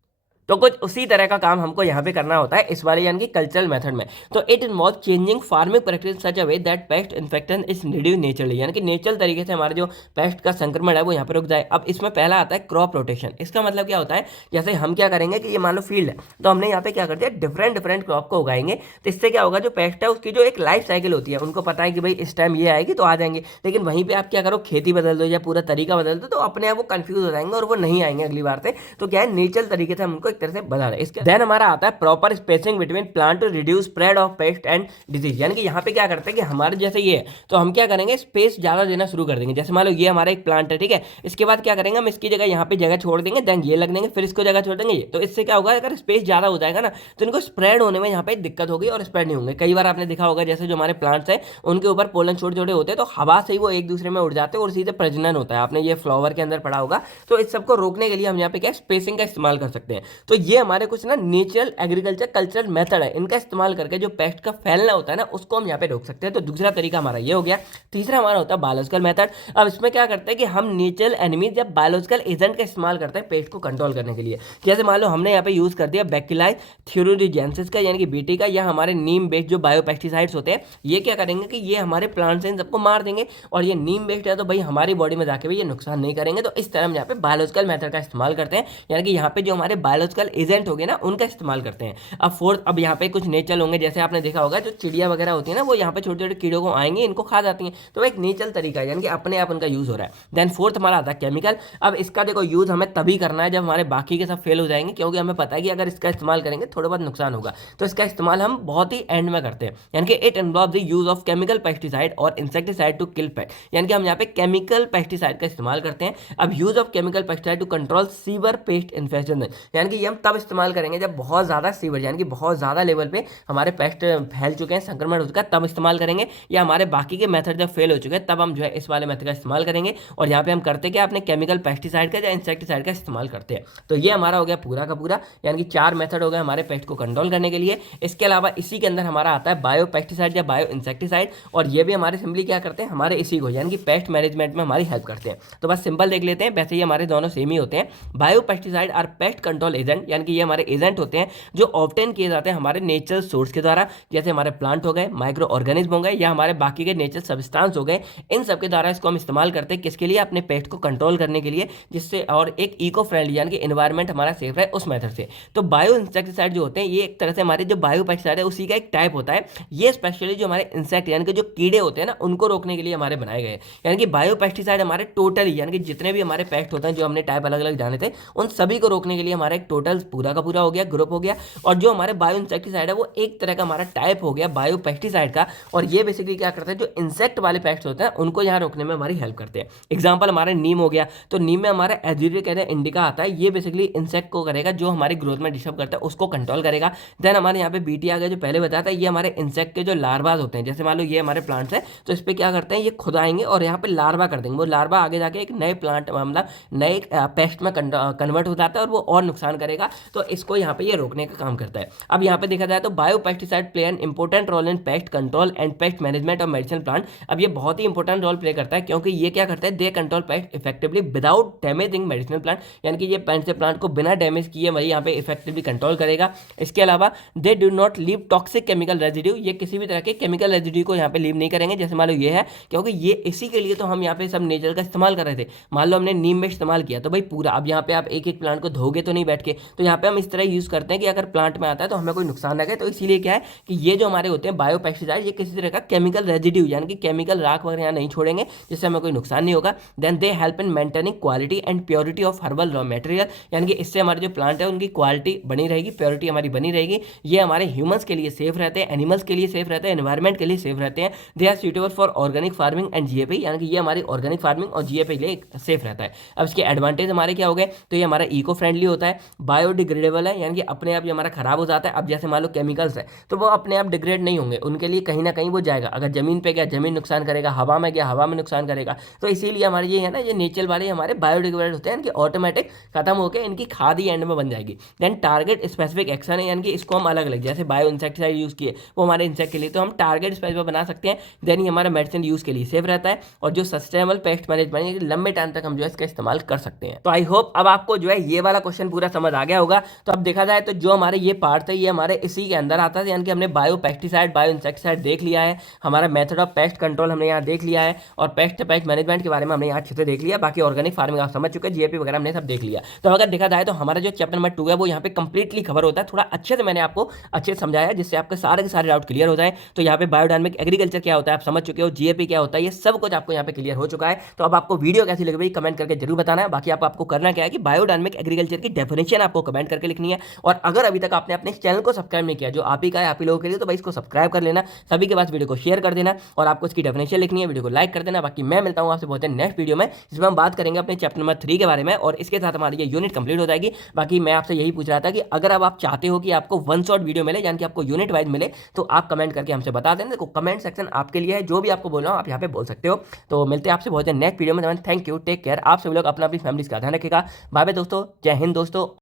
तो कुछ उसी तरह का काम हमको यहाँ पे करना होता है इस वाले यानी कि कल्चरल मेथड में। तो it involve changing farming practice such a way that paste infection is reduce naturally, यानी कि नेचुरल तरीके से हमारे जो पेस्ट का संक्रमण है वो यहाँ पे रुक जाए। अब इसमें पहला आता है क्रॉप रोटेशन। इसका मतलब क्या होता है, जैसे हम क्या करेंगे कि ये मान लो फील्ड है, तो हमने यहाँ पे क्या कर दिया, डिफरेंट डिफरेंट क्रॉप को उगाएंगे। तो इससे क्या होगा, जो पेस्ट है उसकी जो एक लाइफ साइकिल होती है, उनको पता है कि भाई इस टाइम ये आएगी तो आ जाएंगे। लेकिन वहीं पर आप क्या करो, खेती बदल दो या पूरा तरीका बदल दो, तो अपने आप वो कंफ्यूज हो जाएंगे और वो नहीं आएंगे अगली बार से। तो क्या है, नेचुरल तरीके से हम उनको एक तरह से बदल रहे हैं। देन हमारा आता है proper spacing between plant to reduce spread of pest and disease, यानी कि यहाँ पे क्या करते हैं कि हमारे जैसे ये है, तो हम क्या करेंगे, स्पेस ज्यादा देना शुरू कर देंगे। जैसे मान लो ये हमारा एक प्लांट है, ठीक है, इसके बाद क्या करेंगे, हम इसकी जगह यहाँ पे जगह छोड़ देंगे, देन ये लग देंगे, फिर इसको जगह छोड़ देंगे ये। तो इससे क्या होगा, अगर स्पेस ज्यादा हो जाएगा ना, तो इनको स्प्रेड होने में यहाँ पे दिक्कत होगी और स्प्रेड नहीं होंगे। कई बार आपने देखा होगा, जैसे जो हमारे प्लांट्स है उनके ऊपर पोलन छोटे छोटे होते हैं, तो हवा से ही वो एक दूसरे में उड़ जाते हैं और सीधे प्रजनन होता है। आपने ये फ्लावर के अंदर पढ़ा होगा। तो इस सबको रोकने के लिए हम यहाँ पे क्या स्पेसिंग का इस्तेमाल कर सकते हैं। तो ये हमारे कुछ ना नेचुरल एग्रीकल्चर कल्चरल मेथड है, इनका इस्तेमाल करके जो पेस्ट का फैलना होता है ना, उसको हम यहाँ पे रोक सकते हैं। तो दूसरा तरीका हमारा ये हो गया। तीसरा हमारा होता है बायोलॉजिकल मेथड। अब इसमें क्या करते हैं कि हम नेचुरल एनिमीज या बायोलॉजिकल एजेंट का इस्तेमाल करते हैं पेस्ट को कंट्रोल करने के लिए। जैसे मान लो हमने यहाँ पे यूज कर दिया बैक्टीरियाई थ्यूरोजेनेसिस का, यानी कि बीटी का, या हमारे नीम बेस्ड जो बायोपेस्टिसाइड्स होते हैं, ये क्या करेंगे कि ये हमारे प्लांट से इन सबको मार देंगे। और ये नीम बेस्ड है, तो भाई हमारी बॉडी में जाके भी ये नुकसान नहीं करेंगे। तो इस तरह हम यहाँ पे बायोलॉजिकल मेथड का इस्तेमाल करते हैं, यानी कि यहाँ पे जो हमारे बायोलॉजिकल एजेंट हो गए ना, उनका इस्तेमाल करते हैं। अब फोर्थ, अब यहाँ पे कुछ नेचर होंगे, जैसे आपने देखा होगा जो चिड़िया वगैरह होती है ना, वो यहाँ पे छोटे छोटे कीड़ों को आएंगे, इनको खा जाती हैं। तो एक नेचुरल तरीका है, यानी कि अपने आप उनका यूज हो रहा है। देन फोर्थ हमारा आता है केमिकल। अब इसका देखो यूज हमें तभी करना है जब हमारे बाकी के सब फेल हो जाएंगे, क्योंकि हमें पता है कि अगर इसका इस्तेमाल करेंगे थोड़ा बहुत नुकसान होगा। तो इसका इस्तेमाल हम बहुत ही एंड में करते हैं, यानी कि it involve the use of chemical pesticide और इंसेक्टिसाइड टू किल पेस्ट, यानी कि हम यहाँ पे केमिकल पेस्टिसाइड का इस्तेमाल करते हैं। अब use of chemical pesticide to control severe pest infection, यानी कि ये हम तब इस्तेमाल करेंगे जब बहुत ज्यादा सीवर, यानी कि बहुत ज्यादा लेवल पे हमारे पेस्ट फैल चुके हैं, संक्रमण हो चुका है, तब इस्तेमाल करेंगे। या हमारे बाकी के मेथड जब फेल हो चुके हैं, तब हम जो है इस वाले मेथड का इस्तेमाल करेंगे। और यहाँ पे हम करते क्या, अपने केमिकल पेस्टिसाइड का या इंसेक्टिसाइड का इस्तेमाल करते हैं। तो ये हमारा हो गया पूरा का पूरा, यानी कि 4 मेथड हो गए हमारे पेस्ट को कंट्रोल करने के लिए। इसके अलावा इसी के अंदर हमारा आता है बायो पेस्टिसाइड या बायो इंसेक्टिसाइड, और ये भी हमारे सिंपली क्या करते हैं, हमारे इसी को यानी कि पेस्ट मैनेजमेंट में हमारी हेल्प करते हैं। तो बस सिंपल देख लेते हैं, वैसे ही हमारे दोनों सेम ही होते हैं। Bio pesticide are pest control agent, यानी कि ये हमारे एजेंट होते हैं जो ऑब्टेन किए जाते हैं हमारे नेचुरल सोर्स के द्वारा, जैसे हमारे प्लांट हो गए, माइक्रो ऑर्गेनिज्म हो गए, या हमारे बाकी के नेचुरल सब्सटेंस हो गए। इन सब के द्वारा इसको हम इस्तेमाल करते हैं किसके लिए, अपने पेस्ट को कंट्रोल करने के लिए, जिससे और एक इको फ्रेंडली यानी कि एनवायरमेंट हमारा सेफ रहे उस मेथड से। तो बायो इंसेक्टिसाइड जो होते हैं, ये एक तरह से हमारे जो बायो पेस्टिसाइड है उसी का एक टाइप होता है। ये स्पेशली जो हमारे इंसेक्ट यानी कि जो कीड़े होते हैं ना, उनको रोकने के लिए हमारे बनाए गए। यानी कि बायो पेस्टिसाइड हमारे टोटल यानी कि जितने भी हमारे पेस्ट होते हैं, जो हमने टाइप अलग अलग जाने थे, उन सभी को रोकने के लिए हमारा एक टोटल पूरा का पूरा हो गया, ग्रुप हो गया। और जो हमारे बायो इंसेक्टिसाइड है वो एक तरह का हमारा टाइप हो गया बायो पेस्टिसाइड का। और ये बेसिकली क्या करते हैं, जो इंसेक्ट वाले पेस्ट होते हैं उनको यहाँ रोकने में हमारी हेल्प करते हैं। एग्जाम्पल हमारे नीम हो गया, तो नीम में हमारा एजिडिक इंडिका आता है, ये बेसिकली इंसेक्ट को करेगा जो हमारी ग्रोथ में डिस्टर्ब करता है, उसको कंट्रोल करेगा। देन हमारे यहाँ पे बीटी आ गया, जो पहले बताया था, ये हमारे इंसेक्ट के जो लार्वाज होते हैं। जैसे मान लो ये हमारे प्लांट्स है, तो इस पर क्या करते हैं, ये खुद आएंगे और यहाँ पे लार्वा कर देंगे। वो लार्वा आगे जाके एक नए प्लांट मतलब नए पेस्ट में कन्वर्ट हो जाता है और वो और नुकसान करेगा। तो इसको यहाँ पे ये रोकने का काम करता है। अब यहाँ पे देखा जाए तो bio pesticide play an important role in pest control and pest management of medicine plant. अब ये बहुत ही इंपॉर्टेंट रोल प्ले करता है, क्योंकि ये क्या करता है, they control paste effectively without damaging medicinal plant, यानी कि ये पेस्ट से प्लांट को बिना डैमेज किए वही यहाँ पे इफेक्टिवली कंट्रोल करेगा। इसके अलावा they do not leave toxic chemical residue, ये किसी भी तरह के केमिकल रेजिड्यू को यहाँ पे लीव नहीं करेंगे। जैसे मान लो ये है, क्योंकि ये इसी के लिए तो हम यहाँ पे सब नेचर का इस्तेमाल कर रहे थे। मान लो हमने नीम में इस्तेमाल किया, तो भाई पूरा अब यहाँ पे आप एक एक प्लांट को धोगे तो नहीं बैठ के, तो यहाँ पे हम इस तरह यूज़ करते हैं कि अगर प्लांट में आता है तो हमें कोई नुकसान ना करे। तो इसीलिए क्या है कि ये जो हमारे होते हैं बायो पेस्टिसाइड, ये किसी तरह का केमिकल रेजिड्यू यानी कि केमिकल राख वगैरह यहाँ नहीं छोड़ेंगे, जिससे हमें कोई नुकसान नहीं होगा। Then they help in maintaining quality and purity of herbal raw material, यानी कि इससे हमारे जो प्लांट है उनकी क्वालिटी बनी रहेगी, प्योरिटी हमारी बनी रहेगी। ये हमारे ह्यूमंस के लिए सेफ रहते हैं, एनिमल्स के लिए सेफ रहते हैं, एनवायरमेंट के लिए सेफ रहते हैं। They are suitable for organic farming and GAP, यानी कि ये हमारी ऑर्गेनिक फार्मिंग और जीएपी के लिए सेफ रहता है। अब इसके एडवांटेज हमारे क्या हो गए, तो ये हमारा इको फ्रेंडली होता है, बायोडिग्रेडेबल है, यानी कि अपने आप ये हमारा खराब हो जाता है। अब जैसे मान लो केमिकल्स है तो वो अपने आप डिग्रेड नहीं होंगे, उनके लिए कहीं ना कहीं वो जाएगा। अगर जमीन पे गया जमीन नुकसान करेगा, हवा में गया हवा में नुकसान करेगा। तो इसीलिए हमारे ये है ना, ये नेचुरल वाले हमारे बायोडिग्रेडेबल होते हैं, इनकी ऑटोमेटिक खत्म होकर इनकी खाद ही एंड में बन जाएगी। देन टारगेट स्पेसिफिक एक्शन है, यानी कि इसको हम अलग अलग, जैसे बायो इंसेक्टिसाइड यूज़ किए वो हमारे इंसेक्ट के लिए, तो हम टारगेट स्पेसिफिक बना सकते हैं। देन ये हमारा मेडिसिन यूज़ के लिए सेफ रहता है। और जो सस्टेनेबल पेस्ट मैनेजमेंट, लंबे टाइम तक हम जो है इसका इस्तेमाल कर सकते हैं। तो आई होप अब आपको जो है ये वाला क्वेश्चन पूरा समझ आ गया होगा। तो अब देखा जाए तो जो हमारे ये पार्ट है ये हमारे इसी के अंदर आता है, यानी कि हमने बायो पेस्टिसाइड बायो इंसेक्टिसाइड देख लिया है, हमारा मेथड ऑफ पेस्ट कंट्रोल हमने यहाँ देख लिया है, और पेस्ट मैनेजमेंट के बारे में हमने यहाँ अच्छे से देख लिया। बाकी ऑर्गेनिक फार्मिंग आप समझ चुके हैं, जीएपी वगैरह हमने सब देख लिया। तो अगर देखा जाए तो हमारा जो चैप्टर नंबर 2 है वो यहाँ पे कंप्लीटली कवर होता है। थोड़ा अच्छे से मैंने आपको अच्छे से समझाया जिससे आपके सारे के सारे डाउट क्लियर हो जाए। तो यहाँ पे बायोडायनेमिक एग्रीकल्चर क्या होता है आप समझ चुके हो, जीएपी क्या होता है, ये सब कुछ आपको यहाँ पे क्लियर हो चुका है। तो अब आपको वीडियो कैसी लगी भाई कमेंट करके जरूर बताना है। बाकी आपको करना क्या है कि बायोडायनेमिक एग्रीकल्चर की डेफिनेशन आपको कमेंट करके लिखनी है। और अगर अभी तक आपने अपने इस चैनल को सब्सक्राइब नहीं किया, जो आप ही का है आप ही लोगों के लिए, तो भाई इसको सब्सक्राइब कर लेना, सभी के पास वीडियो को शेयर कर देना, और आपको इसकी डेफिनेशन लिखनी है, वीडियो को लाइक कर देना। बाकी मैं मिलता हूँ आपसे बहुत नेक्स्ट वीडियो में, जिसमें हम बात करेंगे अपने चैप्टर नंबर 3 के बारे में, और इसके साथ हमारी ये यूनिट कंप्लीट हो जाएगी। बाकी मैं आपसे यही पूछ रहा था कि अगर अब आप चाहते हो कि आपको वन शॉट वीडियो मिले, यानी कि आपको यूनिट वाइज मिले, तो आप कमेंट करके हमसे बता देना। देखो कमेंट सेक्शन आपके लिए है, जो भी आपको बोलना हो आप यहाँ पे बोल सकते हो। तो मिलते हैं आपसे बहुत नेक्स्ट वीडियो में। Thank you, take care. आप सभी लोग अपना अपनी फैमिली का ध्यान रखिएगा। बाय बाय दोस्तों, जय हिंद दोस्तों।